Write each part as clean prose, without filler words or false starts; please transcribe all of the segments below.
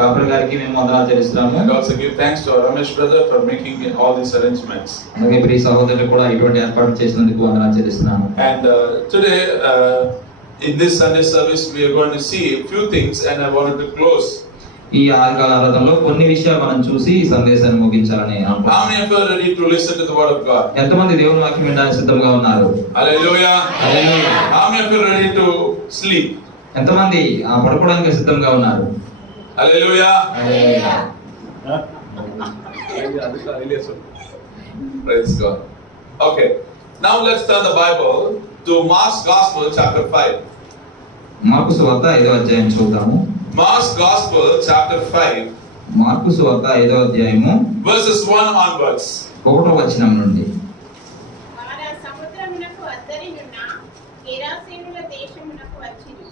Copper గారికి మేము వందనాలు చెల్లిస్తున్నాము. And also give thanks to our Ramesh brother for making all these arrangements. అలాగే ప్రియ సహోదరులు కూడా ఇటువంటి ఏర్పాటు చేసినందుకు వందనాలు చెల్లిస్తున్నాము. And today in this Sunday service we are going to see a few things, and I wanted to close. ఈ ఆదికాల ఆరాధనలో కొన్ని విషయాలు మనం చూసి ఈ సందేశాన్ని ముగించాలని అనుకుంటున్నాను. How many of you are ready to listen to the word of God? ఎంతమంది దేవుని వాక్యం వినడానికి సిద్ధంగా ఉన్నారు? Hallelujah. Hallelujah. How many of you are ready to sleep? ఎంతమంది పడుకోవడానికి సిద్ధంగా ఉన్నారు? Hallelujah. Hallelujah. Praise God. Okay. Now let's turn the Bible to Mark's Gospel chapter 5. Mark సువార్త 5వ అధ్యాయం చూద్దాము. Mark's Gospel chapter 5. మార్కు సువార్త 5వ అధ్యాయము verses 1 onwards. 1వ వచనం నుండి. వారు సముద్రమునకు అద్దరినున్న గెరాసేనుల దేశమునకు వచ్చిరి.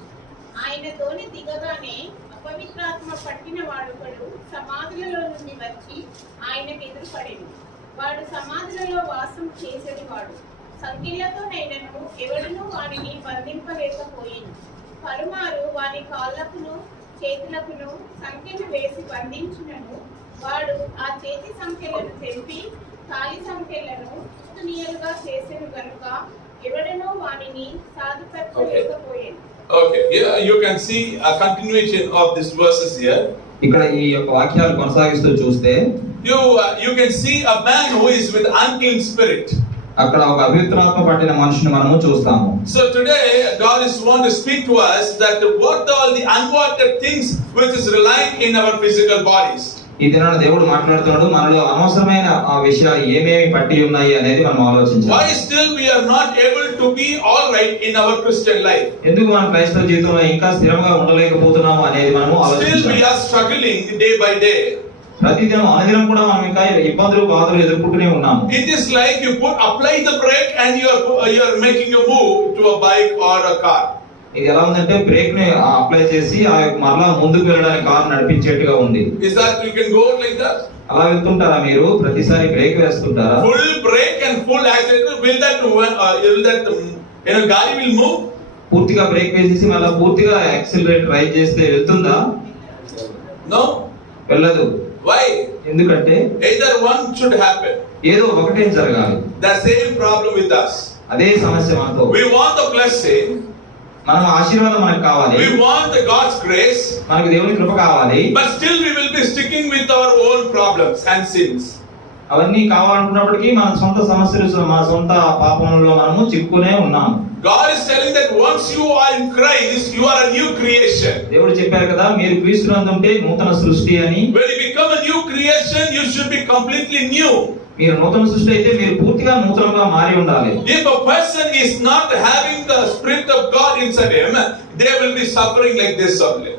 ఆయన దోణి దిగగానే అపవిత్రాత్మ పట్టిన వాడొకడు సమాధులలో నుండి వచ్చి ఆయనకు ఎదురుపడెను. వాడు సమాధులలో వాసం చేసేవాడు. సంకెళ్లతోనైనను ఎవడునూ వానిని బంధింపలేకపోయెను. పలుమారు వాని కాళ్ళకును చేతులకును సంకెళ్ళు వేసి బంధించినను వాడు ఆ చేతి సంకెళ్లను తెంపి కాలి సంకెళ్లను తునియలుగా చేసెను గనుక ఎవడనో వానిని సాధుపరచలేకపోయెను. Okay, here you can see a continuation of these verses here. ఇక్కడ ఈ యొక్క వాక్యాలు కొనసాగిస్తూ చూస్తే You can see a man who is with unclean spirit. అక్కడ ఒక అపవిత్రాత్మ పట్టిన మనిషిని మనము చూస్తాము. So today God is want to speak to us that what all the unwanted things which is relying in our physical bodies. ఈ దినాన దేవుడు మాట్లాడుతున్నాడు, మనలో అనవసరమైన ఆ విషయాలు ఏమేమి పట్టి ఉన్నాయి అనేది మనం ఆలోచించాలి. Why still we are not able to be all right in our Christian life? ఎందుకు మనం క్రైస్తవ జీవితంలో ఇంకా స్థిరంగా ఉండలేకపోతున్నాము అనేది మనము Still ఆలోచించాలి. we are struggling day by day. ప్రతిదినం అనుదినం కూడా మనం ఇంకా ఇబ్బందులు బాధలు ఎదుర్కొంటూనే ఉన్నాము. It is like you apply the brake and you are making a move to a bike or a car. ఇది ఎలా ఉందంటే బ్రేక్ ని అప్లై చేసి ఆ మరలా ముందుకు వెళ్ళడానికి కారు నడిపించేట్టుగా ఉంది. Is that you can go like that? అలా వెళ్తుంటారా మీరు? ప్రతిసారి break వేస్తుంటారా? Full brake and full accelerator, will that గాడి will move? పూర్తిగా బ్రేక్ వేసేసి మళ్ళీ పూర్తిగా యాక్సిలరేటర్ రైజ్ చేస్తే వెళ్తుందా? No. వెళ్ళదు. Why? ఎందుకంటే Either one should happen. ఏదో ఒకటే జరగాలి. The same problem with us. అదే సమస్య మనతో. We want the blessing. మనం ఆశీర్వాదం మనకు కావాలి. We want the God's grace. మనకు దేవుని కృప కావాలి. But still we will be sticking with our own problems and sins. అవన్నీ కావాలనుకున్నప్పటికీ మన సొంత సమస్యలు మన సొంత పాపంలో మనము చిక్కునే ఉన్నాము. God is telling that once you are in Christ, you are a new creation. దేవుడు చెప్పారు కదా, మీరు క్రీస్తునందు ఉంటే నూతన సృష్టి అని. When you become a new creation, you should be completely new. మీరు నూతన సృష్టి అయితే మీరు పూర్తిగా నూతనంగా మారి ఉండాలి. If a person is not having the Spirit of God inside him, they will be suffering like this only.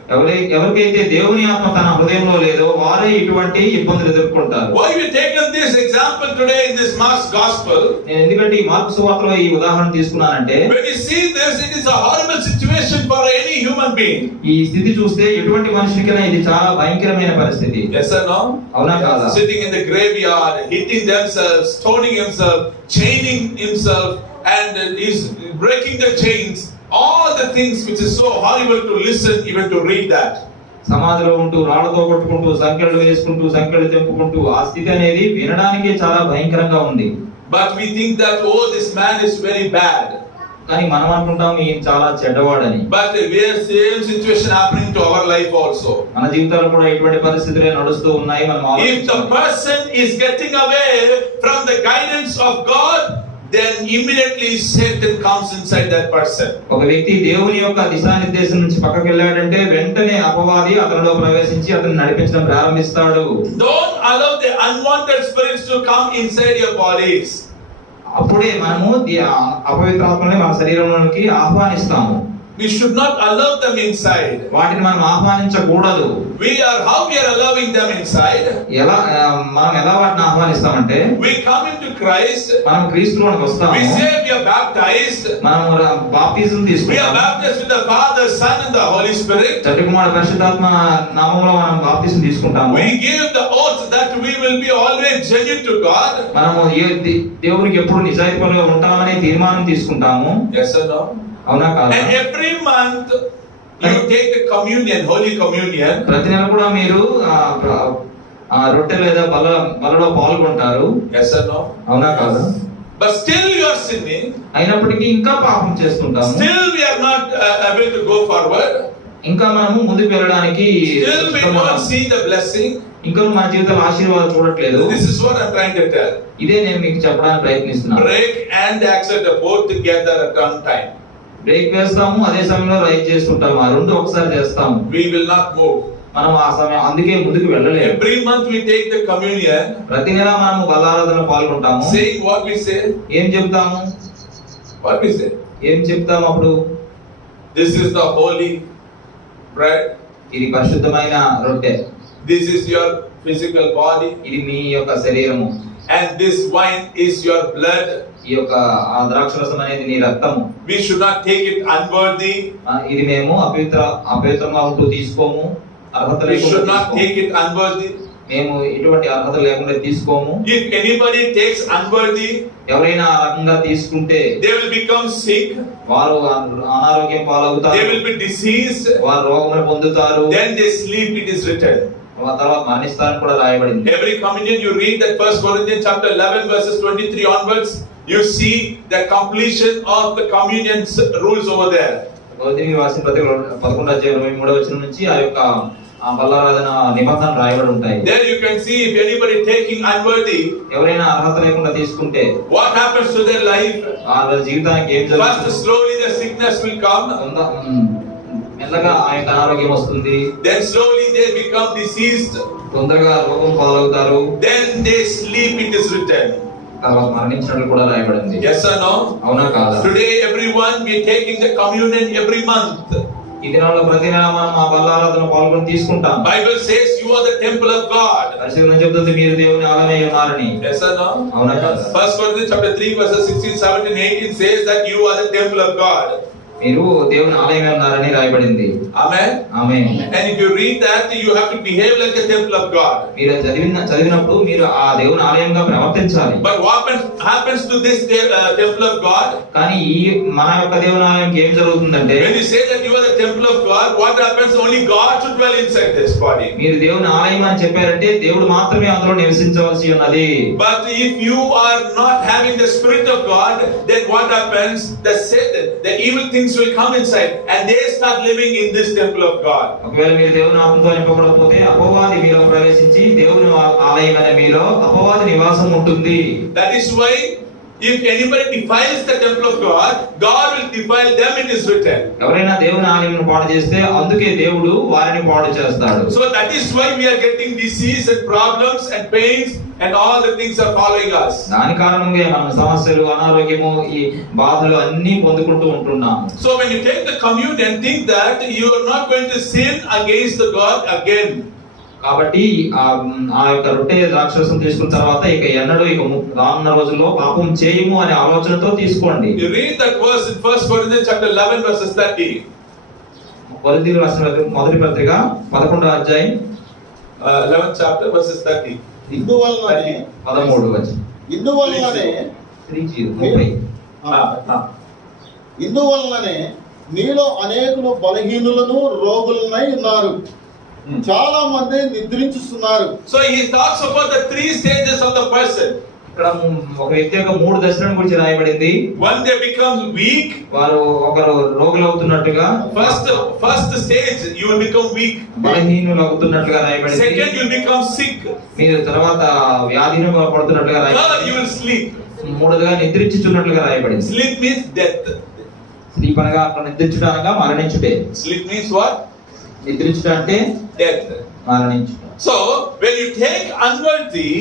ఎవరికైతే దేవుని ఆత్మ తన హృదయంలో లేదో వారే ఇటువంటి ఇబ్బందులు ఎదుర్కొంటారు. Why we taken this example today in this Mark's Gospel? నేను ఎందుకంటే ఈ మార్కు సువార్తలో ఈ ఉదాహరణ తీసుకున్నానంటే, When you see this, it is a horrible situation for any human being. ఈ స్థితి చూస్తే ఎటువంటి మనిషికైనా ఇది చాలా భయంకరమైన పరిస్థితి. Yes or no? అవునా కాదా? Sitting in the graveyard, hitting themselves, stoning himself, chaining himself, and is breaking the chains. All the things which is so horrible to listen, even to read that. సమాధిలో ఉంటూ రాళ్లతో కొట్టుకుంటూ సంకెళ్ళు వేసుకుంటూ సంకెళ్ళు తెంపుకుంటూ ఆ స్థితి అనేది వినడానికి చాలా భయంకరంగా ఉంది. But we think that this man is very bad. కానీ మనం అనుకుంటాం ఈయన చాలా చెడ్డవాడని. But we are same situation happening to our life also. మన జీవితాల్లో కూడా ఇటువంటి పరిస్థితులే నడుస్తూ ఉన్నాయి. మనం If the person is getting away from the guidance of God, then immediately Satan comes inside that person. ఒక వ్యక్తి దేవుని యొక్క దిశానిర్దేశం నుంచి పక్కకి వెళ్ళాడంటే వెంటనే అపవాది అతనిలో ప్రవేశించి అతన్ని నడిపించడం ప్రారంభిస్తాడు. Don't allow the unwanted spirits to come inside your bodies. అప్పుడే మనము అపవిత్రాత్మని మన శరీరంలోకి ఆహ్వానిస్తాము. We should not allow them inside. వాటిని మనం ఆహ్వానించకూడదు. How we are allowing them inside? మనం ఎలా వాటిని ఆహ్వానిస్తామంటే, we come into Christ. మనం క్రీస్తులోకి వస్తాము. We say we are baptized. మనం బాప్తిజం తీసుకుంటాము. We are baptized with the Father, Son and the Holy Spirit. తండ్రి కుమారుడు పరిశుద్ధాత్మ నామములో మనం బాప్తిజం తీసుకుంటాము. We give the oath that we will be always genuine to God. మనము దేవునికి ఎప్పుడు నిజాయితీగా ఉంటామనే తీర్మానం తీసుకుంటాము. Yes or no? అవునా కాదా? And every month You take the communion, Holy Communion. ప్రతి నెల కూడా మీరు రొట్టె లేదా బలలో పాల్గొంటారు. Yes or no? అవునా కాదా? But still you are sinning. అయినప్పటికీ ఇంకా పాపం చేస్తుంటాము. Still we are not able to go forward. ఇంకా మనము ముందుకు వెళ్ళడానికి Still we don't see the blessing. ఇంకా మన జీవితంలో ఆశీర్వాదం చూడట్లేదు. This is what I'm trying to tell. ఇదే నేను మీకు చెప్పడానికి ప్రయత్నిస్తున్నాను. Break and accept both together at one time. Break వేస్తాము, అదే సమయంలో రైట్ చేస్తుంటాము. ఆ రెండు ఒకసారి చేస్తాము. We will not move. మనం ఆ సమయం అందుకే ముందుకు వెళ్ళలేము. Every month we take the communion. ప్రతి నెల మనము బలారాధనలో పాల్గొంటాము. Saying what we say. ఏం చెప్తాము? What we say. ఏం చెప్తాము అప్పుడు? This is the holy bread. ఇది పరిశుద్ధమైన రొట్టె. This is your physical body. ఇది మీ యొక్క శరీరము. And this wine is your blood. ఈ యొక్క ఆ ద్రాక్షరసం అనేది నీ రక్తము. We should not take it unworthy. ఇది మేము అపవిత్రంగా ఉంటూ తీసుకోము. అర్హత We should లేకుండా not take it unworthy. మేము ఎటువంటి అర్హత లేకుండా తీసుకోము. If anybody takes unworthy, ఎవరైనా ఆ రకంగా తీసుకుంటే they will become sick. వారు అనారోగ్యం పాలవుతారు. They will be diseased. వారు రోగములు పొందుతారు. Then they sleep, it is written. తర్వాత మరణిస్తారని కూడా రాయబడింది. Every communion you read that 1 Corinthians chapter 11 verses 23 onwards, you see the completion of the communion rules over there. కొరింథీయులకు రాసిన పత్రిక 11:23 నుంచి ఆ యొక్క బలారాధన నిబంధన రాయబడి ఉంటాయి. There you can see if anybody taking unworthy, ఎవరైనా అర్హత లేకుండా తీసుకుంటే what happens to their life? వాళ్ళ జీవితానికి ఏం First జరుగుతుంది? slowly the sickness will come. మెల్లగా ఆ యొక్క అనారోగ్యం వస్తుంది. Then slowly they become diseased. తొందరగా రోగం పాలవుతారు. Then they sleep, it is written. తర్వాత మరణించినట్లు కూడా రాయబడింది. Yes or no? అవునా కాదా? Today everyone we are taking the communion every month. ఈ దినాల్లో ప్రతి నెల మనం ఆ బలారాధన పాల్గొని తీసుకుంటాం. Bible says you are the temple of God. పరిశుద్ధం చెబుతుంది మీరు దేవుని ఆలయమై ఉన్నారని. Yes or no? అవునా కాదా? 1 Corinthians chapter 3 verses 16, 17, 18 says that you are the temple of God. మీరు దేవుని ఆలయమై ఉన్నారని రాయబడింది. Amen. Amen. And if you read that, you have to behave like a temple of God. మీరు చదివినప్పుడు మీరు ఆ దేవుని ఆలయంగా ప్రవర్తించాలి. But what happens to this temple of God? కానీ ఈ మన యొక్క దేవుని ఆలయంకి ఏం జరుగుతుందంటే, When you say that you are the temple of God, what happens? Only God should dwell inside this body. మీరు దేవుని ఆలయం అని చెప్పారంటే దేవుడు మాత్రమే అందులో నివసించవలసి ఉన్నది. But if you are not having the spirit of God, then what happens? The evil things will come inside and they start living in this temple of God. ఒకవేళ మీరు దేవుని ఆత్మతో నింపబడకపోతే అపవాది మీలో ప్రవేశించి దేవుని ఆలయం అనే మీలో అపవాది నివాసం ఉంటుంది. That is why if anybody defiles the temple of God, God will defile them, it is written. ఎవరైనా దేవుని ఆలయం పాడు చేస్తే అందుకే దేవుడు వారిని పాడు చేస్తాడు. So that is why we are getting disease and problems and pains and all the things are following us. దాని కారణంగా మనం సమస్యలు, అనారోగ్యము, ఈ బాధలు అన్ని పొందుకుంటూ ఉంటున్నాం. So when you take the communion, think that you are not going to sin against the God again. కాబట్టి ఆ యొక్క రొట్టె ద్రాక్షరసం తీసుకున్న తర్వాత ఇక ఎన్నడూ రానున్న రోజుల్లో పాపం చేయము అనే ఆలోచనతో తీసుకోండి. You read that verse in 1 Corinthians chapter 11 verses 30. కొరింథీయులకు రాసిన మొదటి పత్రిక 11వ అధ్యాయం 11th chapter verses 30. ఇందువలననే 13వ వచనం. ఇందువలననే 30. ఇందువలననే మీలో అనేకులు బలహీనులను రోగులనై ఉన్నారు. చాలా మంది నిద్రించుస్తున్నారు. So he talks about the three stages of the person. ఇక్కడ ఒక వ్యక్తి యొక్క 3 దశలను గురించి రాయబడింది. One, they become weak. వారు ఒకరు రోగులు అవుతున్నట్టుగా, First stage you will become weak. బలహీనులు అవుతున్నట్లుగా రాయబడింది. Second, you will become sick. మీరు తర్వాత వ్యాధిని పడుతున్నట్లుగా Third, రాయబడింది. you will sleep. మూడోదిగా నిద్రించుచున్నట్లుగా రాయబడింది. Sleep means death. స్లీప్ అనగా అక్కడ నిద్రించుట అనగా మరణించుటే. Sleep means what? నిద్రించుట అంటే Death. మరణించుట. So when you take unworthy,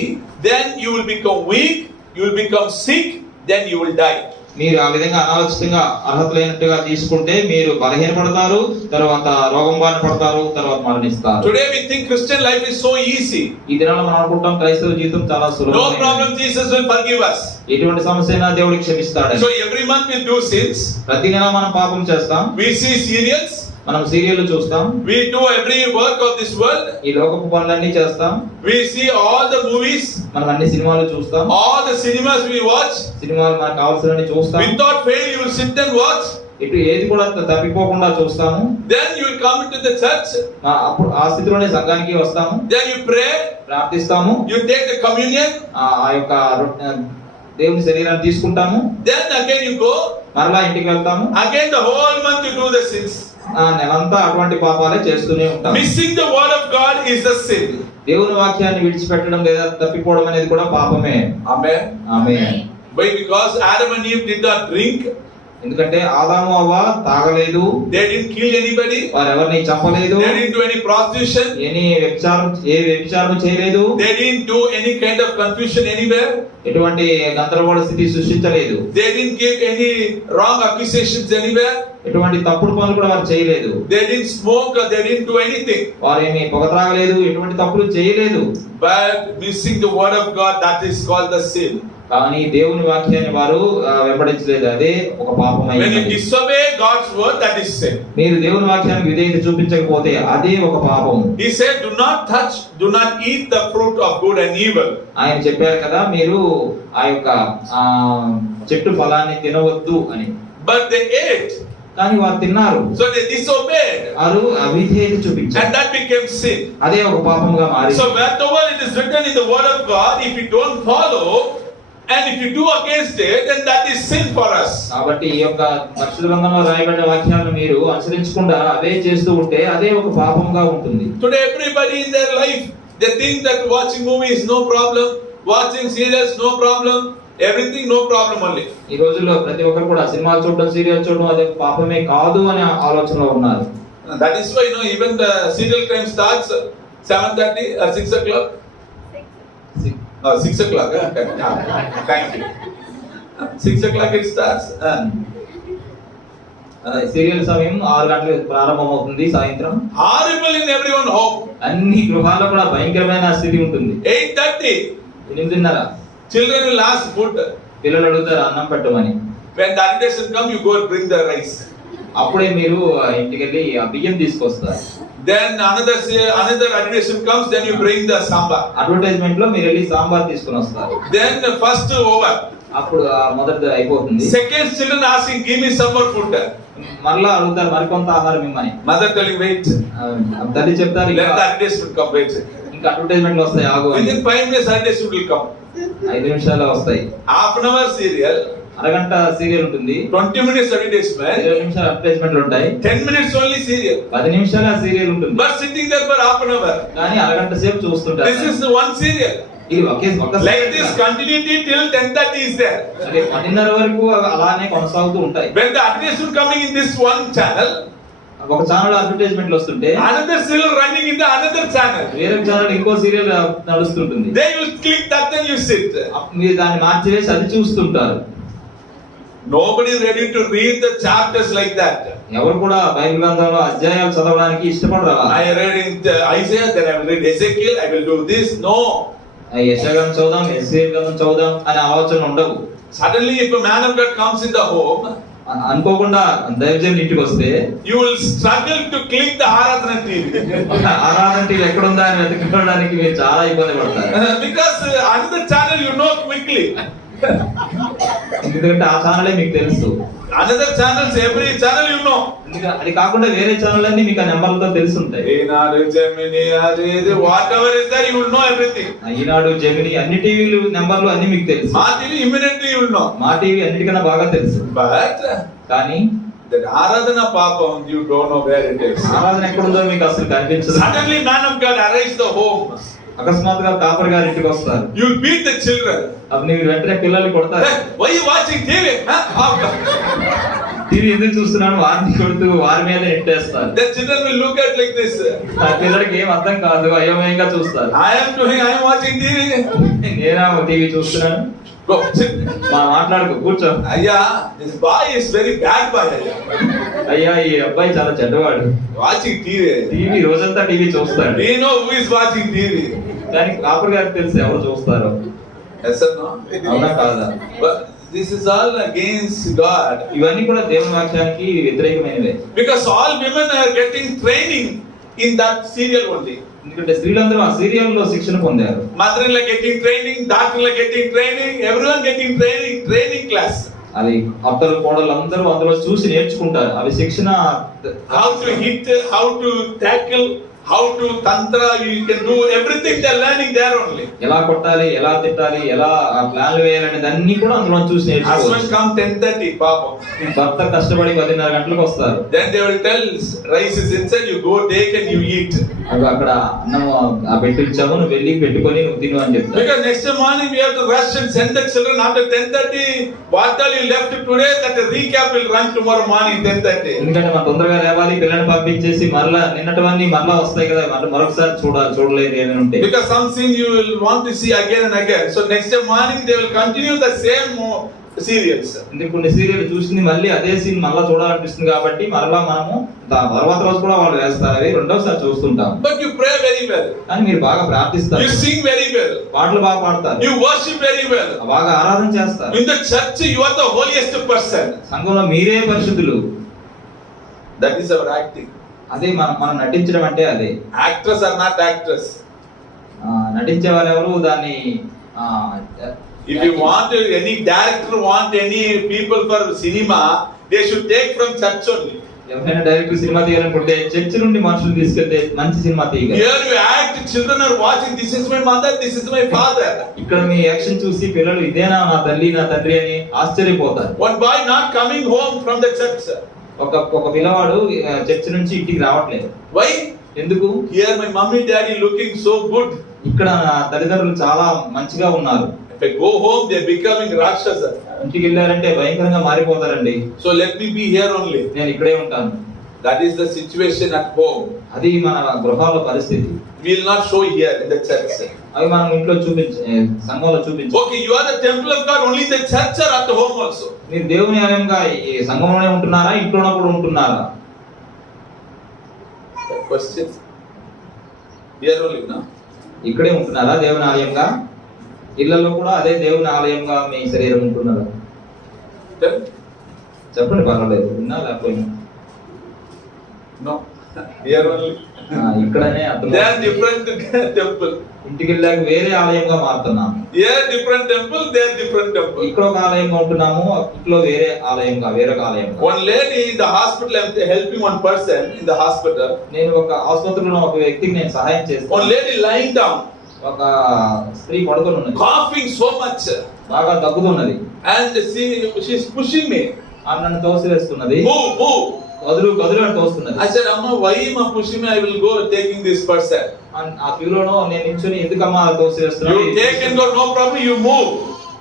then you will become weak, you will become sick, then you will die. మీరు ఆ విధంగా అనాలోచితంగా అర్హత లేనట్టుగా తీసుకుంటే మీరు బలహీనపడతారు, తర్వాత రోగం బారిన పడతారు, తర్వాత మరణిస్తారు. Today we think Christian life is so easy. ఈ దినాల్లో మనం అనుకుంటాం క్రైస్తవ జీవితం చాలా No సులభం. problem, Jesus will forgive us. ఎటువంటి సమస్య అయినా దేవుడు క్షమిస్తాడు. So every month we do sins. ప్రతి నెల మనం పాపం చేస్తాం. We see serials. మనం సీరియల్ చూస్తాం. We do every work of this world. ఈ లోకపు పనులన్నీ చేస్తాం. We see all the movies. మనం అన్ని సినిమాలు చూస్తాం. All the cinemas we watch. సినిమాలు మనకు కావాల్సినవి చూస్తాం. Without fail you will sit and watch. ఇటు ఏది కూడా తప్పిపోకుండా చూస్తాము. Then you will come into the church. అప్పుడు ఆ స్థితిలోనే సంఘానికి వస్తాము, Then you pray. ప్రార్థిస్తాము, You take the communion. ఆ యొక్క దేవుని శరీరాన్ని తీసుకుంటాము, Then again you go. మరలా ఇంటికి వెళ్తాము. Again the whole month you do the sins. ఆ నెలంతా అటువంటి పాపాలే చేస్తూనే ఉంటాము. Missing the word of God is the sin. దేవుని వాక్యాన్ని విడిచిపెట్టడం లేదా తప్పిపోవడం అనేది కూడా పాపమే. Amen. Amen. Why? Because Adam and Eve did not drink. ఎందుకంటే ఆదాము అవ్వ తాగలేదు, They didn't kill anybody. వారెవరిని చంపలేదు, They didn't do any prostitution. ఏ వ్యభిచారం చేయలేదు, They didn't do any kind of confusion anywhere. ఎటువంటి గందరగోళ స్థితి సృష్టించలేదు, They didn't give any wrong accusations anywhere. ఎటువంటి తప్పుడు పనులు కూడా వారు చేయలేదు, They didn't smoke or they didn't do anything. వారు ఏమి పొగ త్రాగలేదు, ఎటువంటి తప్పులు చేయలేదు. But missing the word of God, that is called the sin. కానీ దేవుని వాక్యాన్ని వారు వెంబడించలేదు, అదే ఒక పాపం When you అయింది. disobey God's word, that is sin. మీరు దేవుని వాక్యానికి విధేయత చూపించకపోతే అదే ఒక పాపం. He said, do not touch, do not eat the fruit of good and evil. ఆయన చెప్పారు కదా, మీరు ఆ యొక్క చెట్టు ఫలాన్ని తినవద్దు అని. But they ate. కానీ వారు తిన్నారు, So they disobeyed. వారు అవిధేయత చూపించారు, And that became sin. అదే ఒక పాపంగా మారింది. So wherever it is written in the word of God, if you don't follow and if you do against it, then that is sin for us. కాబట్టి ఈ యొక్క పరిశుద్ధ గ్రంథంలో రాయబడిన వాక్యాలను మీరు అనుసరించకుండా అవే చేస్తూ ఉంటే అదే ఒక పాపంగా ఉంటుంది. Today everybody in their life, they think that watching movies no problem, watching serials no problem, everything no problem only. ఈ రోజుల్లో ప్రతి ఒక్కరు కూడా సినిమాలు చూడడం, సీరియల్ చూడడం అదే పాపమే కాదు అనే ఆలోచనలో ఉన్నారు. That is why even the serial time starts 7:30 or 6 o'clock. 6 o'clock. Thank you. 6 o'clock it starts. Serial సమయం 6 గంటలకు ప్రారంభమవుతుంది సాయంత్రం. Horrible in everyone's home. అన్ని గృహాల్లో కూడా భయంకరమైన స్థితి ఉంటుంది. 8:30. 8:30 Children will ask food. పిల్లలు అడుగుతారు అన్నం పెట్టమని. When the invitation come, you go and bring the rice. అప్పుడే మీరు ఇంటికి వెళ్ళి ఆ బియ్యం తీసుకొస్తారు. Then another invitation comes, then you bring the sambar. Advertisement లో మీరు వెళ్ళి సాంబార్ తీసుకొని వస్తారు. Then the first over. అప్పుడు మొదటిది అయిపోతుంది. Second children asking, give me some more food. మరలా అడుగుతారు మరికొంత ఆహారం ఇమ్మని. Mother telling, wait. తల్లి చెప్తారు Let the advertisement come, wait. ఇంకా అడ్వర్టైజ్మెంట్ లో వస్తాయి, ఆగు. Within 5 minutes advertisement will come. 5 నిమిషాల్లో వస్తాయి. Half an hour serial. అరగంట సీరియల్ ఉంటుంది. 20 minutes advertisement. 20 నిమిషాలు అడ్వర్టైజ్మెంట్లు ఉంటాయి. 10 minutes only serial. 10 నిమిషాల సీరియల్ ఉంటుంది. But sitting there for half an hour. కానీ అరగంట సేపు చూస్తుంటారు. This is the one serial. ఇది ఒక Like this continuity till 10:30 is there. అదే 10:30 వరకు అలానే కొనసాగుతూ ఉంటాయి. When the advertisement coming in this one channel, ఒక ఛానల్ అడ్వర్టైజ్మెంట్లు వస్తుంటే another serial running in the another channel. వేరే ఛానల్ ఇంకో serial నడుస్తుంటుంది. They will click that and you sit. మీరు దాన్ని మార్చివేసి అది చూస్తుంటారు. Nobody is ready to read the chapters like that. ఎవరు కూడా బైబిల్ గ్రంథంలో అధ్యాయాలు చదవడానికి ఇష్టపడరు. I read in Isaiah, then I will read Ezekiel, I will do this. No. యెషయా గ్రంథం చదువుదాం, ఎస్ఐ గ్రంథం చదువుదాం అనే ఆలోచన ఉండవు. Suddenly if a man of God comes in the home, అనుకోకుండా దైవజనుడు ఇంటికి వస్తే you will struggle to click the Aradhana TV. ఆరాధన టీవీ ఎక్కడ ఉందా అని వెతుక్కోవడానికి మీరు చాలా ఇబ్బంది పడతారు. Because another channel you know quickly. ఎందుకంటే ఆ ఛానలే మీకు తెలుసు. Another channels, every channel you know. అది కాకుండా వేరే ఛానల్ అన్ని మీకు ఆ నెంబర్లతో తెలిసి ఉంటాయి. ఈనాడు, జెమిని, అది whatever is there, you will know everything. Eenadu, Gemini అన్ని టీవీలు నెంబర్లు అన్ని మీకు తెలుసు. మా TV immediately you will know. మా టీవీ అన్నిటికన్నా బాగా తెలుసు. But కానీ that Aradhana Papam, you don't know where it is. ఆరాధన ఎక్కడ ఉందో మీకు అసలు కనిపించదు. Suddenly man of God arrives the home. అకస్మాత్తుగా కాపరి గారి ఇంటికి వస్తారు. You will beat the children. అప్పుడు మీరు వెంటనే పిల్లల్ని కొడతారు. Hey, why you watching TV? TV ఎందుకు చూస్తున్నాను వారిని కొడుతూ వారి మీద నెట్టేస్తారు. The children will look at like this. ఆ పిల్లలకి ఏం అర్థం కాదు, అయోమయంగా చూస్తారు. I am watching TV. నేనా టీవీ చూస్తున్నాను. Go sit. మాట్లాడుకో, కూర్చో. Ayya, this boy is very bad boy. అయ్యా ఈ అబ్బాయి చాలా చెడ్డవాడు. Watching TV. టీవీ రోజంతా టీవీ చూస్తాడు. We know who is watching TV. కానీ కాపరి గారికి తెలుసు ఎవరు చూస్తారో. Yes or no? అవునా కాదా? But this is all against God. ఇవన్నీ కూడా దేవుని వాక్యానికి వ్యతిరేకమైనవే. Because all women are getting training in that serial only. ఎందుకంటే స్త్రీలందరూ ఆ సీరియల్లో శిక్షణ పొందారు. Mother-in-law getting training, daughter-in-law getting training, everyone getting training class. అది అత్తలు కోడలు అందరూ అందులో చూసి నేర్చుకుంటారు. అవి శిక్షణ How to hit, how to tackle, how to tantra, you can do everything they're learning there only. ఎలా కొట్టాలి, ఎలా తిట్టాలి, ఎలా ప్లాన్లు వేయాలనే దాన్ని కూడా అందులో చూసి Husband నేర్చుకోవచ్చు. come 10:30, Papa. భర్త కష్టపడి 10:30 గంటలకు వస్తారు. Then they will tell, rice is inside, you go take and you eat. అవి అక్కడ అన్నం ఆ పెట్టి ఇచ్చాము, నువ్వు వెళ్ళి పెట్టుకొని నువ్వు తిను అని చెప్తారు. Because next morning we have to rush and send the children after 10:30. What all you left today, that a recap will run tomorrow morning 10:30. ఎందుకంటే మనం తొందరగా లేవాలి, పిల్లల్ని పంపించేసి మరలా నిన్నటివన్నీ మరలా వస్తాయి కదా, మరొకసారి చూడలేదు అని ఉంటే. Because something you will want to see again and again. So next day morning they will continue the same serials. ఎందుకు కొన్ని సీరియల్ చూసింది మళ్ళీ అదే సీన్ మళ్ళా చూడాలనిపిస్తుంది కాబట్టి మరలా మనము తర్వాత రోజు కూడా వాళ్ళు వేస్తారు, అవి రెండోసారి చూస్తుంటాం. But you pray very well. కానీ మీరు బాగా ప్రార్థిస్తారు, You sing very well. పాటలు బాగా పాడతారు, You worship very well. బాగా ఆరాధన చేస్తారు. In the church you are the holiest person. సంఘంలో మీరే పరిశుద్ధులు. That is our acting. అదే మనం నటించడం అంటే అదే. Actors are not actors. నటించే వాళ్ళు ఎవరు దాన్ని If you want any director want any people for cinema, they should take from church only. ఎవరైనా డైరెక్ట్ సినిమా తీయాలనుకుంటే చర్చ్ నుండి మనుషులు తీసుకెళ్తే మంచి cinema తీయగలరు. Here you act, children are watching, this is my mother, this is my father. ఇక్కడ మీ action చూసి పిల్లలు ఇదేనా నా తల్లి నా తండ్రి అని ఆశ్చర్యపోతారు. One boy not coming home from the church. ఒక పిల్లవాడు చర్చ్ నుంచి ఇంటికి రావట్లేదు. Why? ఎందుకు? Here my mummy daddy looking so good. ఇక్కడ నా తల్లిదండ్రులు చాలా మంచిగా ఉన్నారు. If I go home, they are becoming Rakshasa. ఇంటికి వెళ్ళారంటే భయంకరంగా మారిపోతారండి. So let me be here only. నేను ఇక్కడే ఉంటాను. That is the situation at home. అది మన గృహాల పరిస్థితి. We will not show here in the church. అవి మనం ఇంట్లో సంఘంలో చూపించాలి. Okay, you are the temple of God only in the church or at home also? మీరు దేవుని ఆలయంగా ఈ సంఘంలోనే ఉంటున్నారా, ఇంట్లోనే కూడా ఉంటున్నారా? Question. Here only, no? ఇక్కడే ఉంటున్నారా దేవుని ఆలయంగా? ఇళ్లలో కూడా అదే దేవుని ఆలయంగా మీ శరీరం ఉంటున్నారా? Tell. చెప్పండి, పర్వాలేదు, విన్నా లేకపోయినా. No. Here only. ఇక్కడనే అర్థం. They are different temple. ఇంటికి వెళ్ళాక వేరే ఆలయంగా మారుతున్నాం. Here different temple, there different temple. ఇక్కడ ఒక ఆలయంగా ఉంటున్నాము, ఇంట్లో వేరే ఆలయంగా వేరొక ఆలయంగా. One lady in the hospital, I'm helping one person in the hospital. నేను ఒక ఆసుపత్రిలో ఒక వ్యక్తికి నేను సహాయం One చేస్తాను. lady lying down, ఒక స్త్రీ పడుకొని ఉన్నది, coughing so much, బాగా దగ్గుతున్నది. and she's pushing me. ఆమె నన్ను తోసివేస్తున్నది. Move, move. గదులు అని తోస్తున్నది. I said, Amma, why am I pushing me? I will go taking this person. ఆ క్యూలోనో నేను నించుని ఎందుకమ్మా తోసివేస్తున్నావు? You take and go, no problem. You move.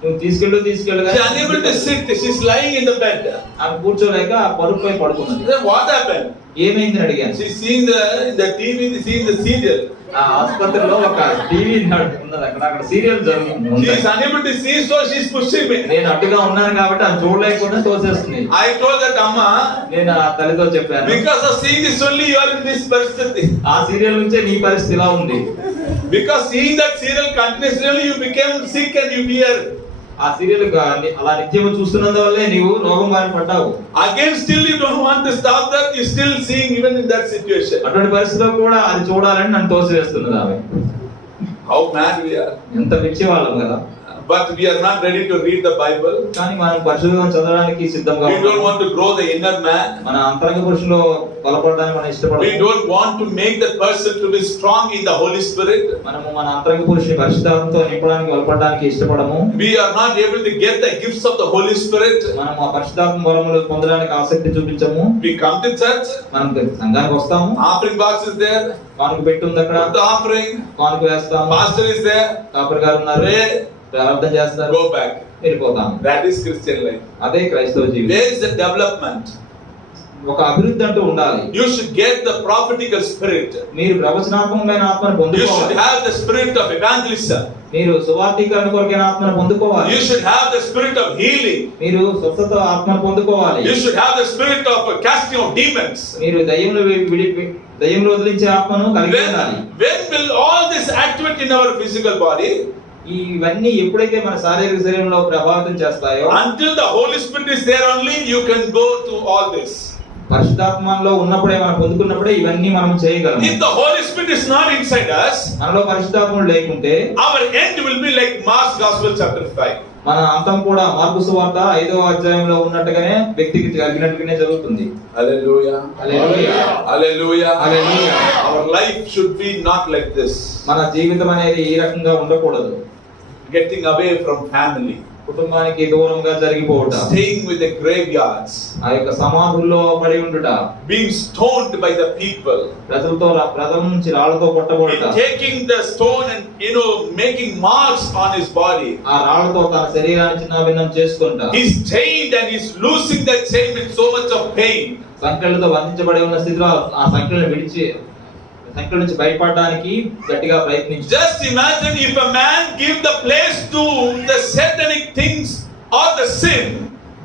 నువ్వు తీసుకెళ్ళు She's unable to sit. She's lying in the bed. ఆమె కూర్చోలేక పరుపుపై పడుకున్నది. Then what happened? ఏమైందని అడిగాను. She's seeing the TV, seeing the serial. ఆ ఆసుపత్రిలో ఒక టీవీ ఉన్నది, అక్కడ సీరియల్ She is జరుగుతుంది. unable to see, so she's pushing me. నేను అడ్డుగా ఉన్నాను కాబట్టి అది చూడలేకుండా తోసేస్తుంది. I told that Amma, నేను ఆ తల్లితో చెప్పాను, because of seeing this only, you are in this పరిస్థితి. ఆ సీరియల్ నుంచే నీ పరిస్థితి ఇలా ఉంది. Because seeing that serial continuously, you became sick and you fear. ఆ సీరియల్ అలా నిత్యం చూస్తున్నందువల్లే నీవు రోగం బారి పడ్డావు. Again, still you don't want to stop that. You still seeing even in that situation. అటువంటి పరిస్థితిలో కూడా అది చూడాలని నన్ను తోసివేస్తున్నది ఆమె. How mad we are. ఎంత పిచ్చి వాళ్ళం కదా. But we are not ready to read the Bible. కానీ మనం పరిశుద్ధంగా చదవడానికి సిద్ధంగా We don't want to grow the inner man. మన అంతరంగ పురుషులో బలపడడానికి మనం We ఇష్టపడము. don't want to make that person to be strong in the Holy Spirit. మనము మన అంతరంగ పురుషుని పరిశుద్ధాత్మతో నింపడానికి బలపడడానికి ఇష్టపడము. We are not able to get the gifts of the Holy Spirit. మనం ఆ పరిశుద్ధాత్మ వరములు పొందడానికి ఆసక్తి చూపించము. We come to church. మనం సంఘానికి వస్తాము, Offering box is there. కానుక పెట్టి ఉంది అక్కడ, Put the offering. కానుక వేస్తాము, Pastor is there. కాపరి గారు ఉన్నారు, Pray. ప్రార్థన చేస్తారు, Go back. వెళ్ళిపోతాము. That is Christian life. అదే క్రైస్తవ జీవితం. Where is the development? ఒక అభివృద్ధి అంటూ ఉండాలి. You should get the prophetical spirit. మీరు ప్రవచనాత్మకమైన ఆత్మను You should పొందుకోవాలి. have the spirit of evangelism. మీరు సువార్తీకరణ కొరకైన ఆత్మను పొందుకోవాలి. You should have the spirit of healing. మీరు స్వస్థత ఆత్మను పొందుకోవాలి. You should have the spirit of casting out demons. మీరు దయ్యములు వదిలించే ఆత్మను కలిగి ఉండాలి. When will all this activate in our physical body? ఇవన్నీ ఎప్పుడైతే మన శారీరక శరీరంలో ప్రభావితం చేస్తాయో, Until the Holy Spirit is there only, you can go to all this. పరిశుద్ధాత్మలో ఉన్నప్పుడే మనం పొందుకున్నప్పుడే ఇవన్నీ మనం చేయగలం. If the Holy Spirit is not inside us, మనలో పరిశుద్ధాత్ముడు లేకుంటే our end will be like Mark's Gospel chapter 5. మన అంతం కూడా మార్కు సువార్త 5వ అధ్యాయంలో ఉన్నట్టుగానే వ్యక్తికి జరిగినట్టుగానే జరుగుతుంది. Hallelujah. Hallelujah. Hallelujah. Hallelujah. Our life should be not like this. మన జీవితం అనేది ఈ రకంగా ఉండకూడదు. Getting away from family. కుటుంబానికి దూరంగా జరిగిపోవట, Staying with the graveyards. ఆ యొక్క సమాధుల్లో పడి ఉండుట, Being stoned by the people. ప్రజలతో ప్రజల నుంచి రాళ్లతో కొట్టబోట, Taking the stone and making marks on his body. ఆ రాళ్లతో తన శరీరాన్ని చిన్నాభిన్నం చేసుకుంటా, He's chained and he's losing that chain with so much of pain. సంఖ్యలతో బంధించబడి ఉన్న స్థితిలో ఆ సంఖ్యలను విడిచి సంఖ్యల నుంచి బయటపడడానికి గట్టిగా ప్రయత్నించారు. Just imagine if a man give the place to the satanic things or the sin,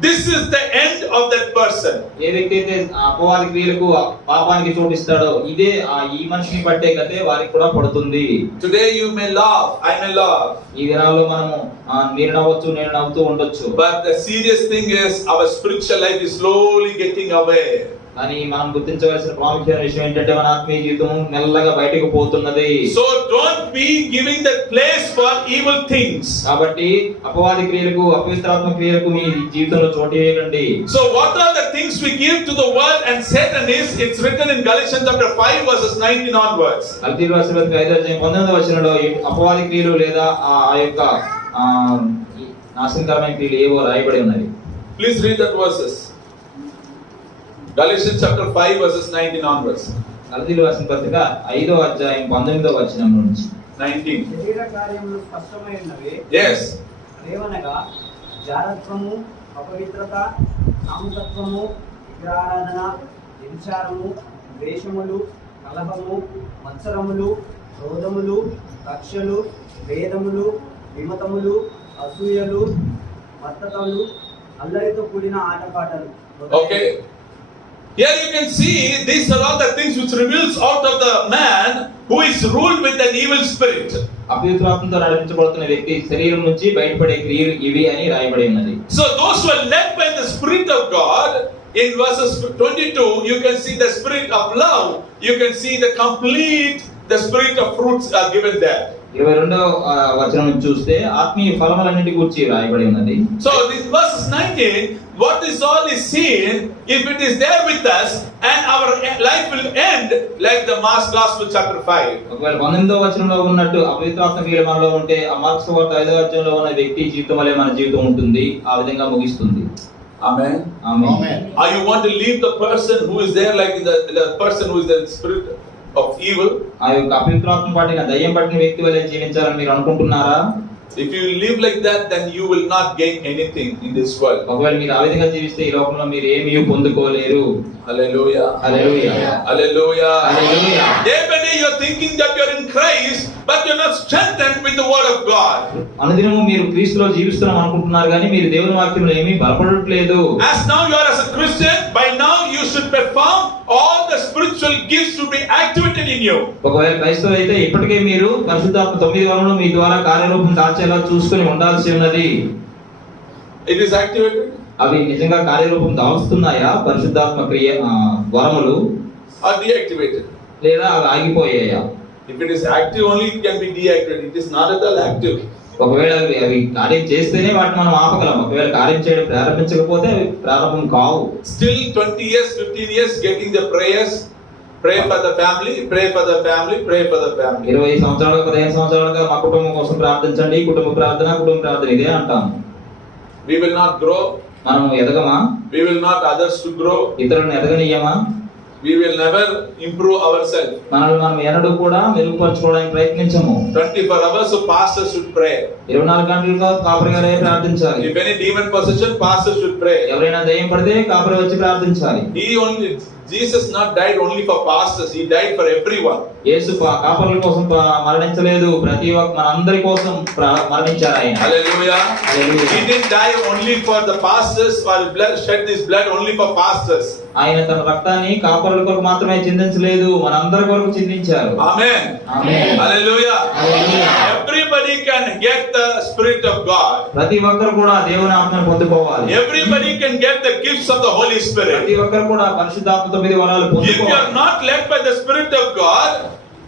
this is the end of that person. ఏ వ్యక్తి అయితే అపవాది క్రియలకు పాపానికి చోటిస్తాడో ఇదే ఈ మనిషిని పట్టే గతే వారికి కూడా పడుతుంది. Today you may laugh, I may laugh. ఈ దినాల్లో మనము మీరు నవ్వచ్చు, నేను నవ్వుతూ ఉండొచ్చు. But the serious thing is our spiritual life is slowly getting away. కానీ మనం గుర్తించవలసిన ప్రాముఖ్యమైన విషయం ఏంటంటే మన ఆత్మీయ జీవితం మెల్లగా బయటకు పోతున్నది. So don't be giving that place for evil things. కాబట్టి అపవాది క్రియలకు, అపవిత్రాత్మ క్రియలకు మీ జీవితంలో చోటు వేయకండి. So what are the things we give to the world and Satan is? It's written in Galatians chapter 5 verses 19 onwards. గలతీయుల రాసిన పత్రిక 5వ అధ్యాయం 19వ వచనంలో అపవాది క్రియలు లేదా ఆ యొక్క నాశనకరమైన క్రియలు ఏవో రాయబడి ఉన్నవి. Please read that verses. Galatians chapter 5 verses 19 onwards. గలతీయుల రాసిన పత్రిక 5వ అధ్యాయం 19వ వచనం నుంచి 19. శరీర కార్యములు స్పష్టమైనవి. Yes. అదేవనగా జారత్వము, అపవిత్రత, కామతత్వము, విగ్రహారాధన, వ్యభిచారము, ద్వేషములు, కలహము, మత్సరములు, క్రోధములు, కక్షలు, భేదములు, విమతములు, అసూయలు, మత్తతలు, అల్లరితో కూడిన ఆటపాటలు. Okay. Here you can see these are all the things which reveals out of the man who is ruled with an evil spirit. అపవిత్రాత్మతో నడిపించబడుతున్న వ్యక్తి శరీరం నుంచి బయటపడే క్రియలు ఇవి అని రాయబడి ఉన్నది. So those who are led by the Spirit of God, in verses 22 you can see the spirit of love, you can see the spirit of fruits are given there. 22వ వచనం నుంచి చూస్తే ఆత్మీయ ఫలములన్నిటి గురించి రాయబడి ఉన్నది. So this verses 19, what is all is seen, if it is there with us and our life will end like the Mark's Gospel chapter 5. ఒకవేళ 19వ వచనంలో ఉన్నట్టు అపవిత్రాత్మ క్రియలు మనలో ఉంటే ఆ మార్కు సువార్త 5వ అధ్యాయంలో ఉన్న వ్యక్తి జీవితం వలె మన జీవితం ఉంటుంది, ఆ విధంగా ముగిస్తుంది. Amen. Amen. Are you want to leave the person who is there like the person who is the spirit of evil? ఆ యొక్క అపవిత్రాత్మ పట్టిన దయ్యం పట్టిన వ్యక్తి వలె జీవించాలని మీరు అనుకుంటున్నారా? If you live like that, then you will not gain anything in this world. ఒకవేళ మీరు ఆ విధంగా జీవిస్తే ఈ లోకంలో మీరు ఏమీ పొందుకోలేరు. Hallelujah. Hallelujah. Hallelujah. Hallelujah. Day by day you are thinking that you are in Christ, but you are not strengthened with the word of God. అనుదినము మీరు క్రీస్తులో జీవిస్తున్నాం అనుకుంటున్నారు కానీ మీరు దేవుని వాక్యంలో ఏమీ బలపడట్లేదు. As now you are as a Christian, by now you should perform all the spiritual gifts to be activated in you. ఒకవేళ క్రైస్తవులు అయితే ఇప్పటికే మీరు పరిశుద్ధాత్మ 9 వరములు మీ ద్వారా కార్యరూపం దాల్చేలా చూసుకొని ఉండాల్సి ఉన్నది. It is activated. అవి నిజంగా కార్యరూపం దాల్స్తున్నాయా పరిశుద్ధాత్మ క్రియ వరములు Or deactivated. లేదా అవి ఆగిపోయాయా? If it is active only, it can be deactivated. It is not at all active. ఒకవేళ అవి కార్యం చేస్తేనే వాటిని మనం ఆపగలం. ఒకవేళ కార్యం చేయడం ప్రారంభించకపోతే అవి ప్రారంభం కావు. Still 20 years, 15 years getting the prayers, pray for the family, pray for the family, pray for the family. 20 సంవత్సరాలు 15 సంవత్సరాలుగా మా కుటుంబం కోసం ప్రార్థించండి, కుటుంబ ప్రార్థన ఇదే అంటాం. We will not grow. మనం ఎదగమా? We will not others to grow. ఇతరులను ఎదగనీయమా? We will never improve ourselves. మనల్ని మనం ఎన్నడూ కూడా మెరుగుపరచుకోవడానికి ప్రయత్నించము. 24 hours of pastors should pray. 24 గంటలుగా కాపరి గారే ప్రార్థించాలి. If any demon possession, pastors should pray. ఎవరైనా దయ్యం పడితే కాపరి వచ్చి ప్రార్థించాలి. Jesus not died only for pastors, he died for everyone. యేసు కాపరుల కోసం మరణించలేదు, ప్రతి ఒక్క మనందరి కోసం మరణించారు ఆయన. Hallelujah. Hallelujah. He didn't die only for the pastors or shed his blood only for pastors. ఆయన తన రక్తాన్ని కాపరుల కొరకు మాత్రమే చిందించలేదు, మనందరి కొరకు చిందించారు. Amen. Amen. Hallelujah. Hallelujah. Everybody can get the Spirit of God. ప్రతి ఒక్కరు కూడా దేవుని ఆత్మను పొందుకోవాలి. Everybody can get the gifts of the Holy Spirit. ప్రతి ఒక్కరు కూడా పరిశుద్ధాత్మ 9 వరాలు If you పొందుకోవాలి. are not led by the Spirit of God,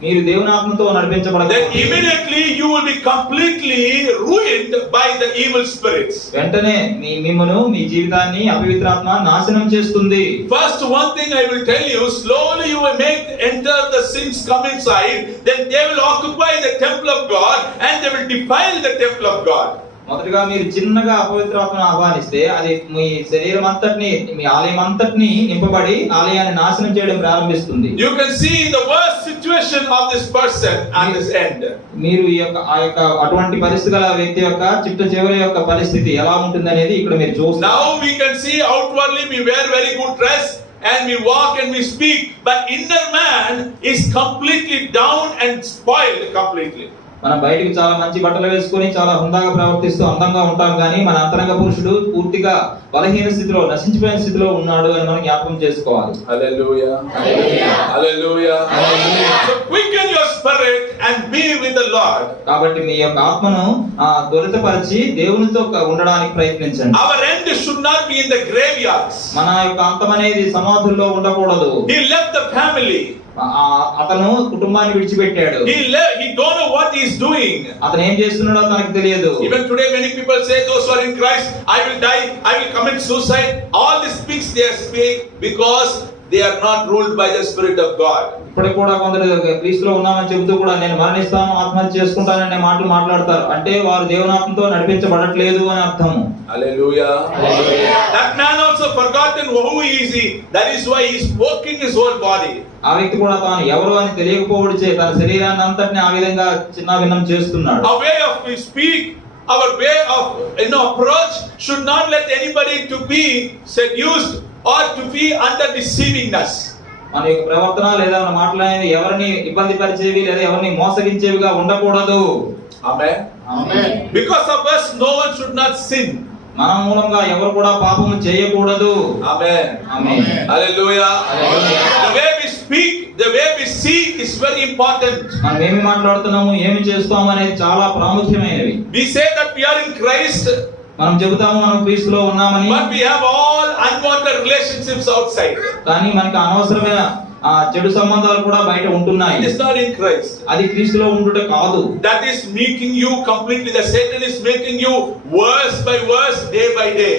మీరు దేవుని ఆత్మతో then నడిపించబడకపోతే immediately you will be completely ruined by the evil spirits. వెంటనే మిమ్మును మీ జీవితాన్ని అపవిత్రాత్మ నాశనం చేస్తుంది. First, one thing I will tell you, slowly you will enter the sins come inside, then they will occupy the temple of God and they will defile the temple of God. మొదటగా మీరు చిన్నగా అపవిత్రాత్మను ఆహ్వానిస్తే అది మీ శరీరం అంతటిని, మీ ఆలయం అంతటిని నింపబడి ఆలయాన్ని నాశనం చేయడం ప్రారంభిస్తుంది. You can see the worst situation of this person at this end. మీరు ఆ యొక్క అటువంటి పరిస్థితి గల వ్యక్తి యొక్క చిట్ట చివరి యొక్క పరిస్థితి ఎలా ఉంటుంది అనేది ఇక్కడ మీరు చూస్తారు. Now we can see outwardly we wear very good dress and we walk and we speak, but inner man is completely down and spoiled completely. మనం బయటికి చాలా మంచి బట్టలు వేసుకొని చాలా హుందాగా ప్రవర్తిస్తూ అందంగా ఉంటాం, కానీ మన అంతరంగ పురుషుడు పూర్తిగా బలహీన స్థితిలో, నశించిపోయిన స్థితిలో ఉన్నాడు అని మనం జ్ఞాపకం చేసుకోవాలి. Hallelujah. Hallelujah. Hallelujah. So quicken your spirit and be with the Lord. కాబట్టి మీ యొక్క ఆత్మను త్వరితపరిచి దేవునితో ఉండడానికి ప్రయత్నించండి. Our end should not be in the graveyards. మన యొక్క అంతం అనేది సమాధుల్లో ఉండకూడదు. He left the family. అతను కుటుంబాన్ని విడిచిపెట్టాడు. He don't know what he is doing. అతను ఏం చేస్తున్నాడో తనకు తెలియదు. Even today many people say those who are in Christ, I will die, I will commit suicide. All these things they speak because they are not ruled by the Spirit of God. ఇప్పటికి కూడా కొందరు క్రీస్తులో ఉన్నామని చెబుతూ కూడా నేను మరణిస్తాను, ఆత్మహత్య చేసుకుంటాననే మాటలు మాట్లాడతారు. అంటే వారు దేవుని ఆత్మతో నడిపించబడట్లేదు అని అర్థం. Hallelujah. Hallelujah. That man also forgotten who he is. That is why he is working his whole body. ఆ వ్యక్తి కూడా తాను ఎవరు అని తెలియకపోవడిచే తన శరీరాన్ని అంతటిని ఆ విధంగా చిన్నభిన్నం చేస్తున్నాడు. Our way of speak, our way of approach should not let anybody to be seduced or to be under deceivingness. మన యొక్క ప్రవర్తన లేదా మన మాటలు అనేవి ఎవరిని ఇబ్బంది పరిచేవి లేదా ఎవరిని మోసగించేవిగా ఉండకూడదు. Amen. Amen. Because of us no one should not sin. మన మూలంగా ఎవరు కూడా పాపము చేయకూడదు. Amen. Amen. Hallelujah. Hallelujah. The way we speak, the way we see is very important. మనం ఏమి మాట్లాడుతున్నాము, ఏమి చేస్తాము అనేది చాలా ప్రాముఖ్యమైనవి. We say that we are in Christ, మనం చెబుతాము మనం క్రీస్తులో ఉన్నామని, but we have all unwanted relationships outside. కానీ మనకి అనవసరమైన చెడు సంబంధాలు కూడా బయట ఉంటున్నాయి. It is not in Christ. అది క్రీస్తులో ఉండుట కాదు. That is making you completely, the Satan is making you worse by worse, day by day.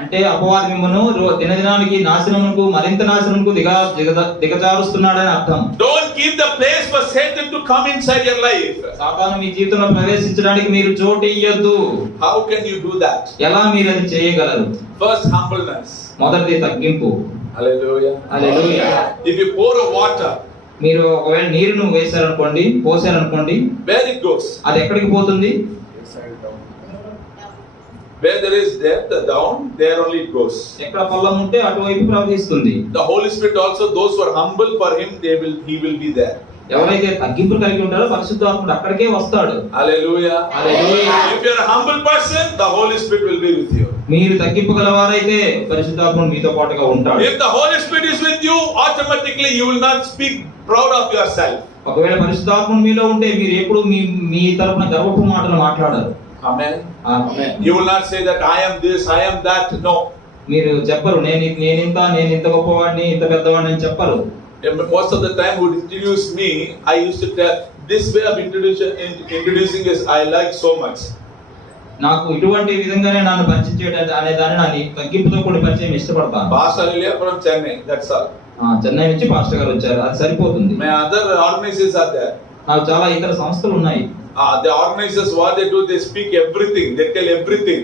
అంటే అపవాది మిమ్మును దినదినానికి నాశనమునకు మరింత నాశనమునకు దిగజారుస్తున్నాడని అర్థం. Don't give the place for Satan to come inside your life. సాతాను మీ జీవితంలో ప్రవేశించడానికి మీరు చోటు ఇయ్యొద్దు. How can you do that? ఎలా మీరు అది చేయగలరు? First, humbleness. మొదటిది తగ్గింపు. Hallelujah. Hallelujah. If you pour a water, మీరు ఒకవేళ నీరును వేశారనుకోండి, పోసారనుకోండి, where it goes? అది ఎక్కడికి పోతుంది? Where there is depth down, there only it goes. ఎక్కడ పల్లం ఉంటే అటువైపు ప్రవహిస్తుంది. The Holy Spirit also, those who are humble for Him, He will be there. ఎవరైతే తగ్గింపు కలిగి ఉంటారో పరిశుద్ధాత్ముడు అక్కడికే వస్తాడు. Hallelujah. Hallelujah. If you are a humble person, the Holy Spirit will be with you. మీరు తగ్గింపు గలవారైతే పరిశుద్ధాత్ముడు మీతో పాటుగా ఉంటాడు. If the Holy Spirit is with you, automatically you will not speak proud of yourself. ఒకవేళ పరిశుద్ధాత్ముడు మీలో ఉంటే మీరు ఎప్పుడు మీ తరపున గర్వపు మాటలు మాట్లాడరు. Amen. Amen. You will not say that I am this, I am that. No. మీరు చెప్పరు నేను ఇంత గొప్పవాడిని, ఇంత పెద్దవాడిని అని చెప్పరు. Most of the time who introduce me, I used to tell this way of introducing is I like so much. నాకు ఇటువంటి విధంగానే నన్ను పరిచయం చేయడం అనే దాన్ని నేను తగ్గింపుతో కూడి పరిచయం ఇష్టపడతాను. Pastor Ilya from Chennai, that's all. Chennai నుంచి పాస్టర్ గారు వచ్చారు, అది సరిపోతుంది. My other organizations are there. నాకు చాలా ఇతర సంస్థలు ఉన్నాయి. The organizers, what they do, they speak everything, they tell everything.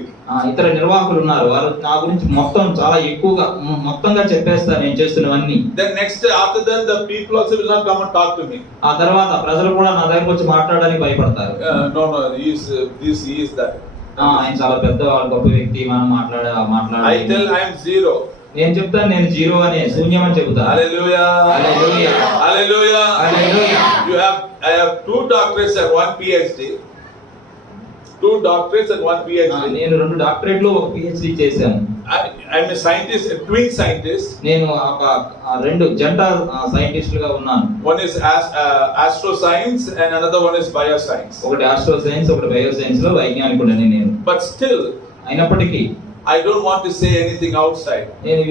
ఇతర నిర్వాహకులు ఉన్నారు, వారు నా గురించి చాలా ఎక్కువగా మొత్తంగా చెప్పేస్తారు నేను చేస్తున్నవన్నీ. Then next after that the people also will not come and talk to me. ఆ తర్వాత ప్రజలు కూడా నా దగ్గరికి వచ్చి మాట్లాడడానికి భయపడతారు. No, he is that. ఆయన చాలా పెద్ద గొప్ప వ్యక్తి, మనం మాట్లాడాలి. I tell I am zero. నేను చెప్తాను నేను జీరో అనే, శూన్యం అని చెబుతా. Hallelujah. Hallelujah. Hallelujah. Hallelujah. I have 2 doctorates and 1 PhD. 2 doctorates and 1 PhD. నేను 2 డాక్టరేట్లు, 1 PhD చేశాను. I am a scientist, a twin scientist. నేను ఒక 2 జంట సైంటిస్టులుగా ఉన్నాను. One is astroscience and another one is bioscience. ఒకటి ఆస్ట్రో సైన్స్, ఒకటి బయో సైన్స్ లో వైజ్ఞానికుడని నేను. But still, అయినప్పటికీ I don't want to say anything outside. నేను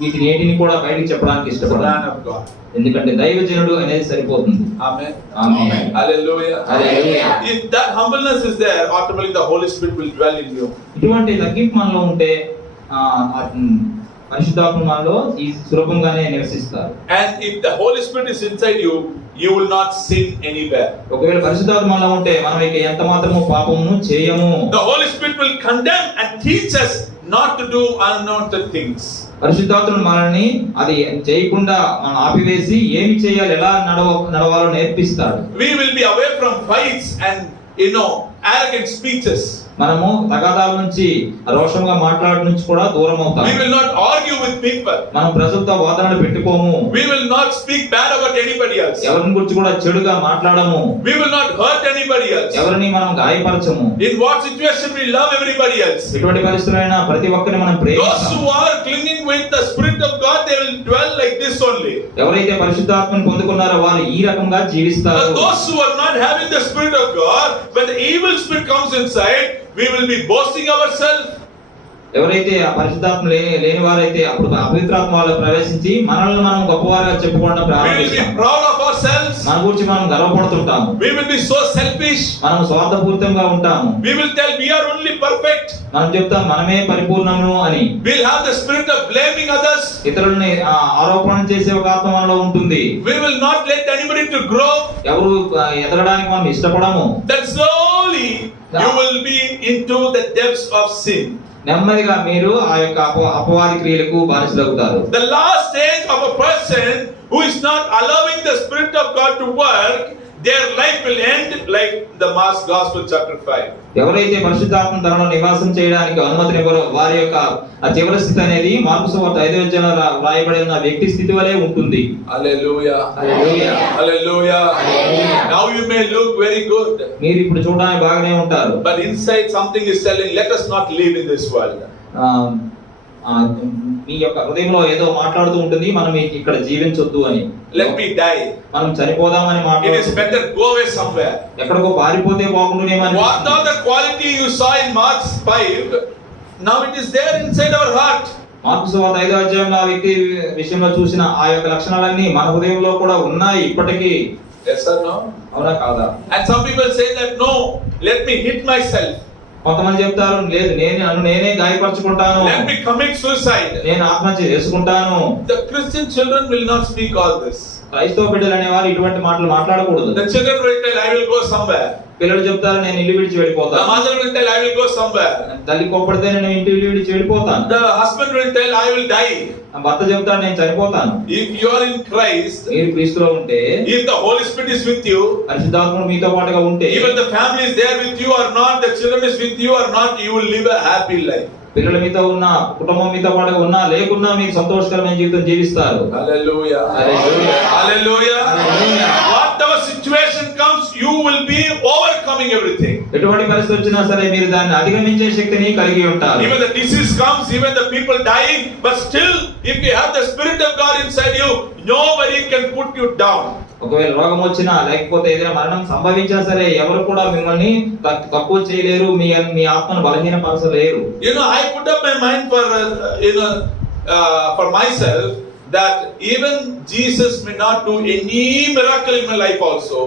వీటిని కూడా బయటికి చెప్పడానికి It's a ఇష్టపడను. man of God. ఎందుకంటే దైవజనుడు అనేది సరిపోతుంది. Amen. Amen. Hallelujah. Hallelujah. If that humbleness is there, automatically the Holy Spirit will dwell in you. ఇటువంటి తగ్గింపు మనలో ఉంటే పరిశుద్ధాత్మ మనలో ఈ సులభంగానే నివసిస్తారు. And if the Holy Spirit is inside you, you will not sin anywhere. ఒకవేళ పరిశుద్ధాత్మ మనలో ఉంటే మనం ఇక ఎంత మాత్రము పాపమును చేయము. The Holy Spirit will condemn and teach us not to do unwanted things. పరిశుద్ధాత్ముడు మనల్ని అది చేయకుండా మనం ఆపివేసి ఏమి చేయాలి, ఎలా నడవాలో నేర్పిస్తాడు. We will be away from fights and arrogant speeches. మనము తగాదాల నుంచి రోషంగా మాట్లాడడం నుంచి కూడా దూరం అవుతాం. We will not argue with people. మనం ప్రజలతో వాదనలు పెట్టుకోము. We will not speak bad about anybody else. ఎవరిని గురించి కూడా చెడుగా మాట్లాడము. We will not hurt anybody else. ఎవరిని మనం గాయపరచము. In what situation we love everybody else. ఎటువంటి పరిస్థితులైనా ప్రతి ఒక్కరిని మనం Those ప్రేమిస్తాం. who are clinging with the Spirit of God, they will dwell like this only. ఎవరైతే పరిశుద్ధాత్మను పొందుకున్నారో వారు ఈ రకంగా జీవిస్తారు. But those who are not having the Spirit of God, when the evil spirit comes inside, we will be boasting ourselves. ఎవరైతే ఆ పరిశుద్ధాత్మ లేని వారైతే అప్పుడు అపవిత్రాత్మ వాళ్ళు ప్రవేశించి మనల్ని మనం గొప్పవారుగా చెప్పుకోవడం We will be ప్రారంభిస్తాం. proud of ourselves. మన గురించి మనం గర్వపడుతుంటాము. We will be so selfish. మనం స్వార్థపూరితంగా ఉంటాము. We will tell we are only perfect. మనం చెప్తాం మనమే పరిపూర్ణము అని. We'll have the spirit of blaming others. ఇతరులని ఆరోపణ చేసే ఒక ఆత్మ మనలో ఉంటుంది. We will not let anybody to grow. ఎవరు ఎదగడానికి మనం ఇష్టపడము. That slowly you will be into the depths of sin. నెమ్మదిగా మీరు ఆ యొక్క అపవాది క్రియలకు బానిసలవుతారు. The last stage of a person who is not allowing the Spirit of God to work, their life will end like the Mark's Gospel chapter 5. ఎవరైతే పరిశుద్ధాత్మ తనలో నివాసం చేయడానికి అనుమతినివ్వరో వారి యొక్క ఆ చివరి స్థితి అనేది మార్కు సువార్త 5వ అధ్యాయంలో రాయబడిన వ్యక్తి స్థితి వలె ఉంటుంది. Hallelujah. Hallelujah. Hallelujah. Hallelujah. Now you may look very good, మీరు ఇప్పుడు చూడడానికి బాగానే ఉంటారు. but inside something is telling, let us not live in this world. మీ యొక్క హృదయంలో ఏదో మాట్లాడుతూ ఉంటుంది, మనం ఇక్కడ జీవించొద్దు అని. Let me die. మనం చనిపోదామని It is మాట్లాడుతుంది. better go away somewhere. ఎక్కడికో పారిపోతే బాగుండునేమని. What are the quality you saw in Mark 5? Now it is there inside our heart. Mark సువార్త 5వ అధ్యాయంలో ఆ వ్యక్తి విషయంలో చూసిన ఆ యొక్క లక్షణాలన్నీ మన హృదయంలో కూడా ఉన్నాయి ఇప్పటికీ. Yes or no? అవునా కాదా? And some people say that no, let me hit myself. కొంతమంది చెప్తారు లేదు నేనే గాయపరచుకుంటాను, Let me commit suicide. నేను ఆత్మహత్య చేసుకుంటాను. The Christian children will not speak all this. క్రైస్తవ బిడ్డలు అనేవారు ఇటువంటి మాటలు మాట్లాడకూడదు. The children will tell, I will go somewhere. పిల్లలు చెప్తారు నేను ఇల్లు విడిచి The వెళ్ళిపోతాను. mother will tell, I will go somewhere. తల్లి కోప్పడితే నేను ఇల్లు విడిచి వెళ్ళిపోతాను. The husband will tell, I will die. భర్త చెప్తాడు నేను చనిపోతాను. If you are in Christ, మీరు క్రీస్తులో ఉంటే, if the Holy Spirit is with you, పరిశుద్ధాత్ముడు మీతో పాటుగా ఉంటే, even the family is there with you or not, the children is with you or not, you will live a happy life. పిల్లలు మీతో ఉన్నా, కుటుంబం మీతో పాటుగా ఉన్నా లేకున్నా మీకు సంతోషకరమైన జీవితం జీవిస్తారు. Hallelujah. Hallelujah. Hallelujah. Hallelujah. Whatever situation comes, you will be overcoming everything. ఎటువంటి పరిస్థితి వచ్చినా సరే మీరు దాన్ని అధిగమించే శక్తిని కలిగి ఉంటారు. Even the disease comes, even the people dying, but still, if you have the Spirit of God inside you, nobody can put you down. ఒకవేళ రోగం వచ్చినా లేకపోతే ఏదైనా మరణం సంభవించినా సరే ఎవరు కూడా మిమ్మల్ని తక్కువ చేయలేరు, మీ ఆత్మను బలహీనపరచలేరు. I put up my mind for myself that even Jesus may not do any miracle in my life also,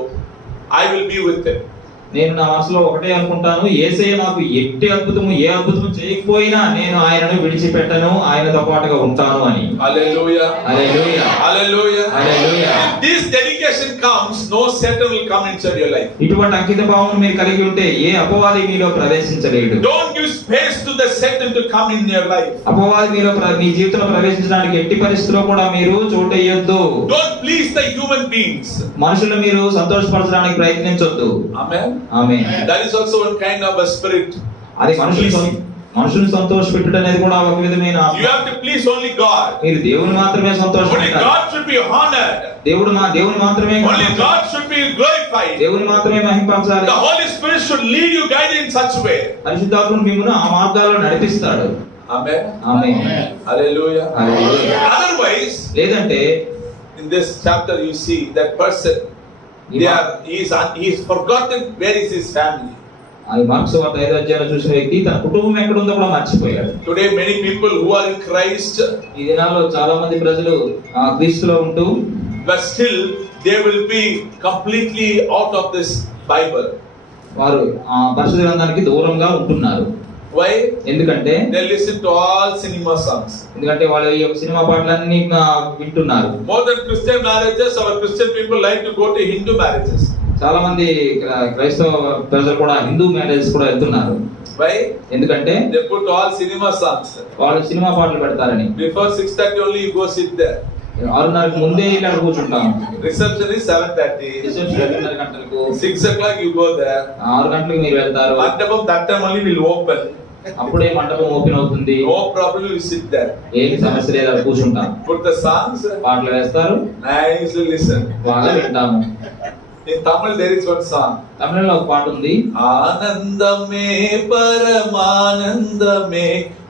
I will be with him. నేను నా మనసులో ఒకటే అనుకుంటాను, యేసయ్య నాకు ఏ అద్భుతము చేయకపోయినా నేను ఆయనను విడిచిపెట్టను, ఆయనతో పాటుగా ఉంటాను అని. Hallelujah. Hallelujah. Hallelujah. Hallelujah. If this dedication comes, no Satan will come inside your life. ఇటువంటి అంకిత భావం మీరు కలిగి ఉంటే ఏ అపవాది మీలో ప్రవేశించలేడు. Don't give space to the Satan to come in your life. అపవాది మీలో మీ జీవితంలో ప్రవేశించడానికి ఎట్టి పరిస్థితుల్లో కూడా మీరు చోటయ్యొద్దు. Don't please the human beings. మనుషులు మీరు సంతోషపరచడానికి ప్రయత్నించొద్దు. Amen. Amen. That is also one kind of a spirit. అది మనుషుల్ని సంతోషపెట్టుట అనేది కూడా ఒక విధమైన You have to please only God. మీరు దేవుని మాత్రమే Only సంతోషపెట్టాలి. God should be honored. దేవుని మాత్రమే Only God should be glorified. దేవుని మాత్రమే మహింపరచాలి. The Holy Spirit should lead you, guide you in such a way. పరిశుద్ధాత్ముడు మిమ్మును ఆ మార్గాల్లో నడిపిస్తాడు. Amen. ఆమేన్. Hallelujah. హల్లెలూయా. Otherwise, లేదంటే in this chapter you see that person, he is forgotten where is his family. అది marks వార్త 5వ అధ్యాయంలో చూసిన వ్యక్తి తన కుటుంబం ఎక్కడ ఉందో కూడా మర్చిపోయాడు. Today many people who are in Christ, ఈ దినాల్లో చాలా మంది ప్రజలు క్రీస్తులో ఉంటూ but still they will be completely out of this Bible. వారు పరిశుద్ధ గ్రంథానికి దూరంగా ఉంటున్నారు. Why? ఎందుకంటే They listen to all cinema songs. ఎందుకంటే వాళ్ళు ఈ యొక్క సినిమా పాటలన్నీ వింటున్నారు. More than Christian marriages, our Christian people like to go to Hindu marriages. చాలా మంది క్రైస్తవ ప్రజలు కూడా హిందూ మ్యారేజెస్ కూడా వెళ్తున్నారు. Why? ఎందుకంటే They put all cinema songs. వాళ్ళు సినిమా పాటలు పెడతారని. Before 6:30 only you go sit there. 6:30కి ముందే ఇక్కడ కూర్చుంటాము. Reception is 7:30. 6:30 గంటలకు 6 o'clock you go there. 6 గంటలకు మీరు వెళ్తారు. Mandapam that time only will open. అప్పుడే మండపం ఓపెన్ అవుతుంది. No problem, you sit there. ఏం సమస్య లేదు, అక్కడ కూర్చుంటాం. Put the songs. పాటలు వేస్తారు, Nicely listen. బాగా వింటాము. In Tamil there is one song. తమిళంలో ఒక పాట ఉంది. ఆనందమే పరమానందమే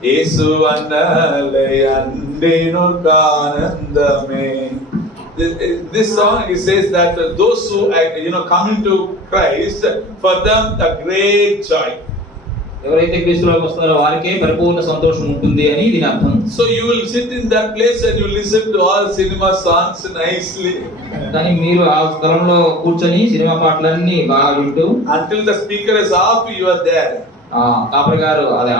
యేసు అన్నలే అండేను ఆనందమే. This song it says that those who come into Christ, for them a great joy. ఎవరైతే క్రీస్తులోకి వస్తారో వారికే పరిపూర్ణ సంతోషం ఉంటుంది అని దీని అర్థం. So you will sit in that place and you listen to all cinema songs nicely కానీ మీరు ఆ స్థలంలో కూర్చొని సినిమా పాటలన్నీ బాగా వింటూ until the speaker is off, you are there. కాపరి గారు అదే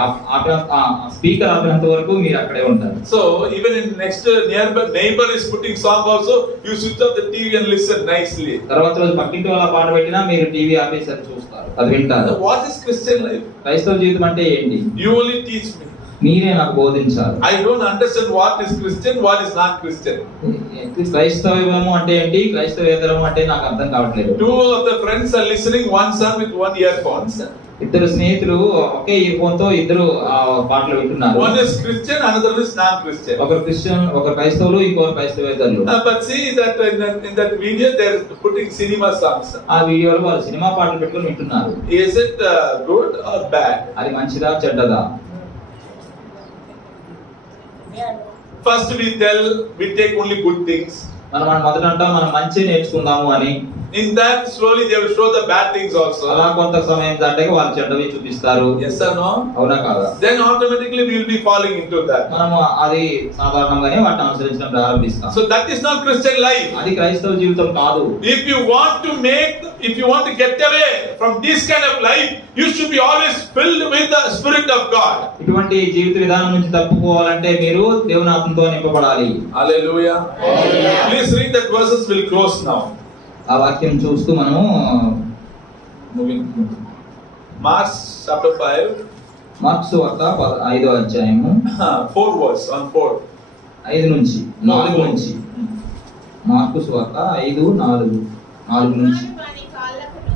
స్పీకర్ ఆపినంత వరకు మీరు అక్కడే ఉంటారు. So even in next nearby neighbor is putting song also, you switch off the TV and listen nicely. తర్వాత రోజు పక్కింటి వాళ్ళ పాట పెట్టినా మీరు టీవీ ఆపేసి అది చూస్తారు, అది వింటారు. What is Christian life? క్రైస్తవ జీవితం అంటే ఏంటి? You only teach me. మీరే నాకు బోధించాలి. I don't understand what is Christian, what is not Christian. క్రైస్తవము అంటే ఏంటి, క్రైస్తవేతరము అంటే నాకు అర్థం కావట్లేదు. Two of the friends are listening, one son with one earphones. ఇద్దరు స్నేహితులు ఒకే ఇయర్ ఫోన్ తో ఇద్దరు పాటలు వింటున్నారు. One is Christian, another is non-Christian. ఒకరు క్రిస్టియన్, ఒకరు క్రైస్తవులు, ఇంకొకరు క్రైస్తవేతరులు. But see that in that video they are putting cinema songs. ఆ వీడియోలో వాళ్ళు సినిమా పాటలు పెట్టుకొని వింటున్నారు. Is it good or bad? అది మంచిదా చెడ్డదా? First we take only good things. మనం మొదట అంటాం మనం మంచి నేర్చుకుందాము అని. In that slowly they will show the bad things also. అలా కొంత సమయం దాటాక వాళ్ళు చెడ్డవి చూపిస్తారు. Yes or no? అవునా కాదా? Then automatically we will be falling into that. మనము అది సాధారణంగానే వాటిని అనుసరించడం ప్రారంభిస్తాం. So that is not Christian life. అది క్రైస్తవ జీవితం కాదు. If you want to get away from this kind of life, you should be always filled with the Spirit of God. ఇటువంటి జీవిత విధానం నుంచి తప్పుకోవాలంటే మీరు దేవుని ఆత్మతో నింపబడాలి. Hallelujah. Please read that verses. Will close now. ఆ వాక్యం చూస్తూ మనము Moving. Mark chapter 5. మార్క్స్ వార్త 5వ అధ్యాయము 4 verse on 4. 5 నుంచి 4 నుంచి. మార్క్స్ వార్త 5:4 నుంచి. వాని కాళ్ళకును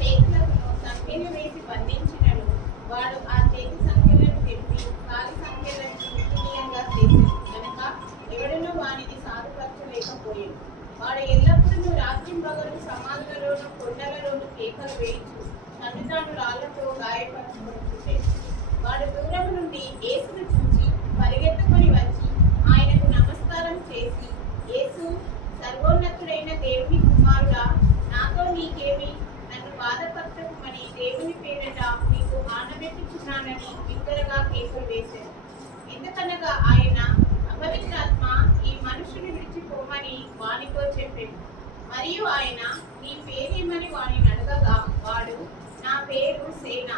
చేతులకును సంకెళ్ళు వేసి బంధించినను వాడు ఆ చేతి సంకెళ్ళను తెప్పి కాలి సంకెళ్ళను చుట్టునీయంగా చేసెను కనుక ఎవడునూ వానిని సాధుపరచలేకపోయాడు. వాడు ఎల్లప్పుడూ రాత్రింబగలు సమాధులలోను కొండలలోను కేకలు వేయించు తను తాను రాళ్లతో గాయపరచుకుంటుండేది. వాడు దూరం నుండి యేసును చూచి పరిగెత్తుకొని వచ్చి ఆయనకు నమస్కారం చేసి, యేసు, సర్వోన్నతుడైన దేవుని కుమారుడా, నాతో నీకేమి? నన్ను బాధపరచకుమని దేవుని పేరిట నీకు ఆనబెట్టుచున్నానని బిగ్గరగా కేకలు వేశాడు. ఎందుకనగా ఆయన అపవిత్రాత్మ ఈ మనుషుని విడిచిపోమని వానితో చెప్పాడు. మరియు ఆయన, నీ పేరేమని వానిని అడగగా వాడు, నా పేరు సేన,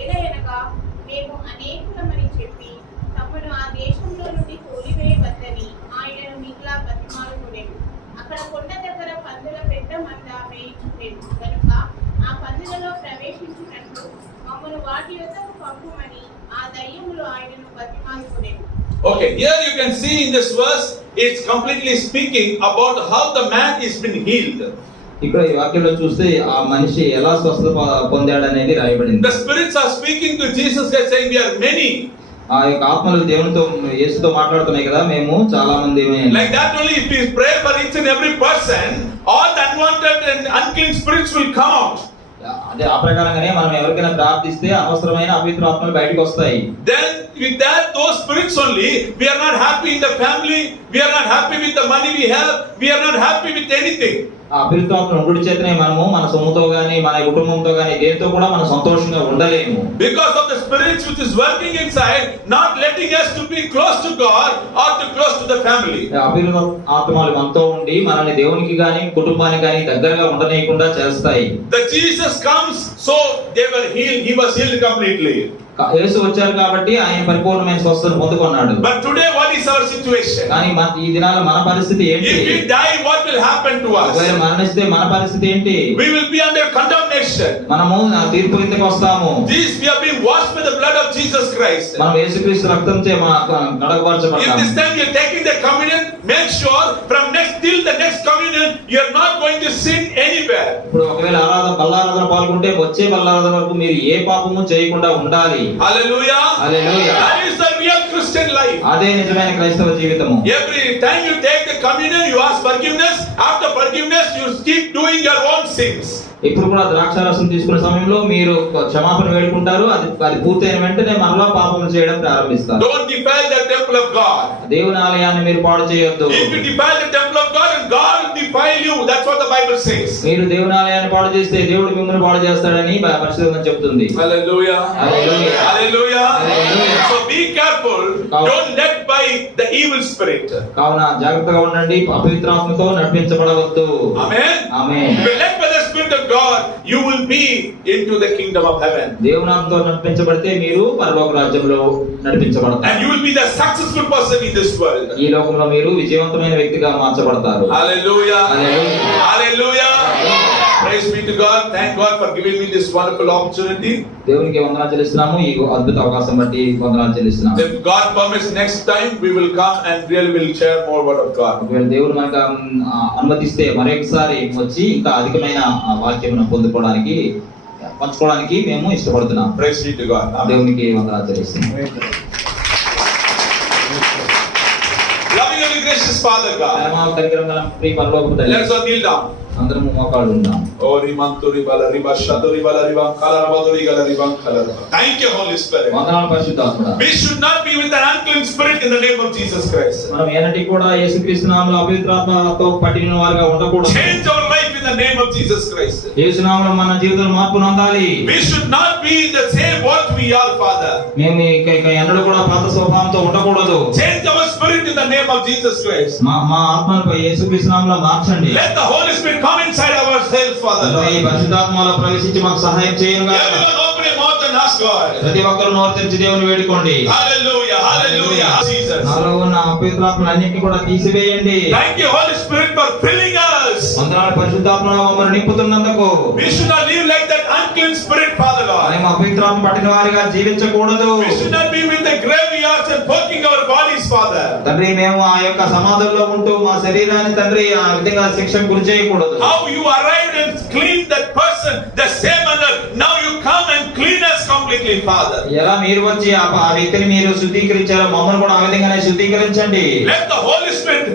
ఏలయనగా మేము అనేకులమని చెప్పి తమను ఆ దేశంలో నుండి తోలివేయవద్దని ఆయనను మిగిలా బతిమాలుకునేడు. అక్కడ కొండ దగ్గర పందుల పెద్ద మంద వేయించుకునేడు కనుక ఆ పందులలో ప్రవేశించినట్లు మమ్మను వాటి యొద్దకు పంపుమని ఆ దయ్యములు ఆయనను బతిమాలుకునేడు. Okay, here you can see in this verse, it's completely speaking about how the man is been healed. ఇక్కడ ఈ వాక్యంలో చూస్తే ఆ మనిషి ఎలా స్వస్థత పొందాడనేది రాయబడింది. The spirits are speaking to Jesus, they're saying we are many. ఆ యొక్క ఆత్మలు దేవునితో యేసుతో మాట్లాడుతున్నాయి కదా, మేము చాలా మంది. Like that only, if we pray for each and every person, all the unwanted and unclean spirits will come out. అదే ఆ ప్రకారంగానే మనం ఎవరికైనా ప్రార్థిస్తే అనవసరమైన అపవిత్ర ఆత్మలు బయటకు వస్తాయి. Then with that, those spirits only, we are not happy in the family, we are not happy with the money we have, we are not happy with anything. ఆ అభివృద్ధాత్మ ఉండుడి చేతనే మనము మన సొమ్ముతో గాని మన కుటుంబంతో గాని దేంతో కూడా మనం సంతోషంగా ఉండలేము. Because of the Spirit which is working inside, not letting us to be close to God or to close to the family. అభివృద్ధ ఆత్మలు మనతో ఉండి మనల్ని దేవునికి గాని కుటుంబానికి గాని దగ్గరగా ఉండనీయకుండా చేస్తాయి. The Jesus comes, so they were healed. He was healed completely. యేసు వచ్చారు కాబట్టి ఆయన పరిపూర్ణమైన స్వస్థతను పొందుకున్నాడు. But today, what is our situation? కానీ ఈ దినాల మన పరిస్థితి ఏంటి? If we die, what will happen to us? ఒకవేళ మరణిస్తే మన పరిస్థితి ఏంటి? We will be under condemnation. మనము తీర్పు కిందకి వస్తాము. This we are being washed with the blood of Jesus Christ. మనం యేసుక్రీస్తు రక్తంచే If గడగబరచబడ్డాము. this time you are taking the communion, make sure from next till the next communion, you are not going to sin anywhere. ఇప్పుడు ఒకవేళ బల్లారాధన పాల్గొంటే వచ్చే బల్లారాధన వరకు మీరు ఏ పాపము చేయకుండా ఉండాలి. Hallelujah. Hallelujah. That is the real Christian life. అదే నిజమైన క్రైస్తవ జీవితము. Every time you take the communion, you ask forgiveness. After forgiveness, you keep doing your own sins. ఇప్పుడు కూడా ద్రాక్షారసం తీసుకునే సమయంలో మీరు క్షమాపణ వేడుకుంటారు. అది పూర్తయిన వెంటనే మరలా పాపం చేయడం ప్రారంభిస్తారు. Don't defile the temple of God. దేవుని ఆలయాన్ని మీరు పాడు చేయొద్దు. If you defile the temple of God, and God will defile you. That's what the Bible says. మీరు దేవుని ఆలయాన్ని పాడు చేస్తే దేవుడు మిమ్మల్ని పాడు చేస్తాడని పరిశుద్ధ గ్రంథం చెప్తుంది. Hallelujah. Hallelujah. Hallelujah. Hallelujah. So be careful. Don't led by the evil spirit. కావున జాగ్రత్తగా ఉండండి, అపవిత్రాత్మతో నడిపించబడవద్దు. Amen. Amen. If you led by the Spirit of God, you will be into the kingdom of heaven. దేవుని ఆత్మతో నడిపించబడితే మీరు పరలోక రాజ్యంలో నడిపించబడతారు. And you will be the successful person in this world. ఈ లోకంలో మీరు విజయవంతమైన వ్యక్తిగా మార్చబడతారు. Hallelujah. Hallelujah. Hallelujah. Praise be to God. Thank God for giving me this wonderful opportunity. దేవునికి వందనాలు చెల్లిస్తున్నాము. ఈ అద్భుత అవకాశం బట్టి వందనాలు చెల్లిస్తున్నాము. If God permits, next time we will come and really will share more word of God. ఒకవేళ దేవుడు మనకు అనుమతిస్తే మరొకసారి వచ్చి ఇంకా అధికమైన వాక్యమును పొందుకోవడానికి పంచుకోవడానికి మేము ఇష్టపడుతున్నాం. Praise be to God. Amen. దేవునికి వందనాలు చెల్లిస్తున్నాం. Loving and gracious Father God. పరమ కనికరం గల ప్రియ పరలోకపు తండ్రి, Let us all kneel down. అందరము మోకాళ్ళు ఉందాం. Oh, rimanturi bala riba shaduri bala riba kalara baduri gala riba kalara. Thank you, Holy Spirit. వందనాలు పరిశుద్ధాత్ముడా. We should not be with an unclean spirit in the name of Jesus Christ. మనం ఎన్నటికీ కూడా యేసుక్రీస్తు నామములో అపవిత్రాత్మతో పట్టిన వారుగా ఉండకూడదు. Change our life in the name of Jesus Christ. యేసు నామములో మన జీవితంలో మార్పు పొందాలి. We should not be the same what we are, Father. మేము ఇక ఎన్నడూ కూడా పాత స్వభావంతో ఉండకూడదు. Change our spirit in the name of Jesus Christ. మా ఆత్మను యేసుక్రీస్తు నామములో మార్చండి. Let the Holy Spirit come inside ourselves, Father. ఈ పరిశుద్ధాత్మలో ప్రవేశించి మాకు సహాయం చేయను గాక. Everyone open your mouth and ask God. ప్రతి ఒక్కరు నోరు తెరిచి దేవుని వేడుకోండి. Hallelujah, hallelujah, Jesus. నాలో ఉన్న అపవిత్రాత్మలన్నిటిని కూడా తీసివేయండి. Thank you, Holy Spirit, for filling us. వందనాలు పరిశుద్ధాత్మలో మమ్మల్ని నింపుతున్నందుకు. We should not live like that unclean spirit, Father Lord. మేము అపవిత్రాత్మ పట్టిన వారిగా జీవించకూడదు. We should not be with the graveyards and poking our bodies, Father. తండ్రి, మేము ఆ యొక్క సమాధుల్లో ఉంటూ మా శరీరాన్ని తండ్రి ఆ విధంగా శిక్షకు గురి చేయకూడదు. How you arrived and cleaned that person, the same manner. Now you come and clean us completely, Father. ఎలా మీరు వచ్చి ఆ వ్యక్తిని మీరు శుద్ధీకరించారో మమ్మల్ని కూడా ఆ విధంగానే శుద్ధీకరించండి. Let the Holy Spirit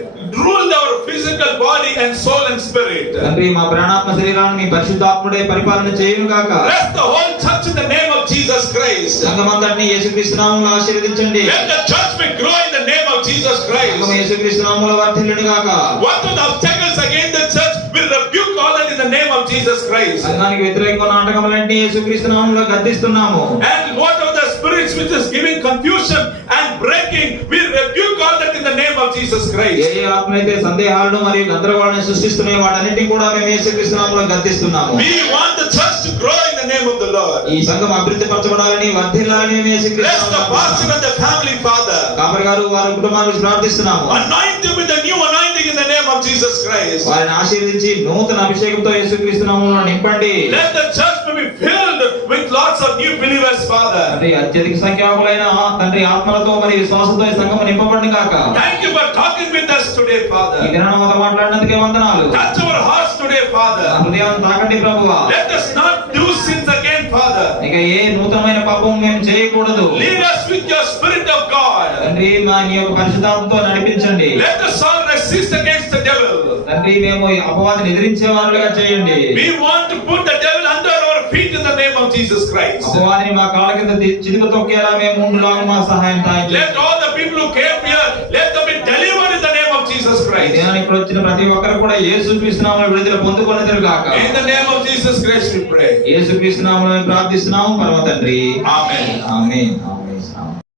rule our physical body and soul and spirit. తండ్రి, మా ప్రాణాత్మ శరీరాన్ని మీ పరిశుద్ధాత్ముడే పరిపాలన చేయును గాక. Bless the whole church in the name of Jesus Christ. సంఘమంతటిని యేసుక్రీస్తు నామములో ఆశీర్వదించండి. Let the church be grow in the name of Jesus Christ. సంఘం యేసుక్రీస్తు నామములో వర్ధిల్లును గాక. What are the obstacles against the church? We rebuke all that in the name of Jesus Christ. సంఘానికి వ్యతిరేకంగా నాటకములన్నీ యేసుక్రీస్తు నామములో గద్దిస్తున్నాము. And what are the spirits which is giving confusion and breaking? We rebuke all that in the name of Jesus Christ. ఏ ఆత్మలైతే సందేహాలను మరియు గందరగోళాన్ని సృష్టిస్తున్నాయి వాటన్నిటిని కూడా మేము యేసుక్రీస్తు నామములో గద్దిస్తున్నాము. We want the church to grow in the name of the Lord. ఈ సంఘం అభివృద్ధి పరచబడాలని వర్ధిల్లాలని మేము Bless యేసుక్రీస్తు the pastor and the family, Father. కాపరి గారు వారి కుటుంబాల గురించి ప్రార్థిస్తున్నాము. Anoint them with the new anointing in the name of Jesus Christ. వారిని ఆశీర్వదించి నూతన అభిషేకంతో యేసుక్రీస్తు నామములో నింపండి. Let the church be filled with lots of new believers, Father. తండ్రి, అత్యధిక సంఖ్యాకులైన తండ్రి ఆత్మలతో మరియు విశ్వాసంతో ఈ సంఘం నింపబడిన కాక. Thank you for talking with us today, ఈ Father. దినాన మాతో మాట్లాడినందుకే వందనాలు. Touch our hearts today, నా Father. హృదయాన్ని తాకండి ప్రభువా. Let us not do sins again, Father. ఇక ఏ నూతనమైన పాపం మేము చేయకూడదు. Lead us with your Spirit of God. తండ్రి, మా నీ యొక్క పరిశుద్ధాత్మతో నడిపించండి. Let us all resist against the devil. తండ్రి, మేము ఈ అపవాదిని ఎదిరించే వారుగా చేయండి. We want to put the devil under our feet in the name of Jesus Christ. అపవాదిని మా కాళ్ళ కింద చిలుక తొక్కేలా మేము ఉండులాగా మా సహాయం తాయండి. Let all the people who came here, let them be delivered in the name of Jesus Christ. Christ. దినాన్ని ఇక్కడ వచ్చిన ప్రతి ఒక్కరు కూడా యేసుక్రీస్తు నామములో విడుదల పొందుకొనిదరు గాక. In the name of Jesus Christ we pray. యేసుక్రీస్తు నామములో ప్రార్థిస్తున్నాము పరమ తండ్రి. Amen. ఆమేన్.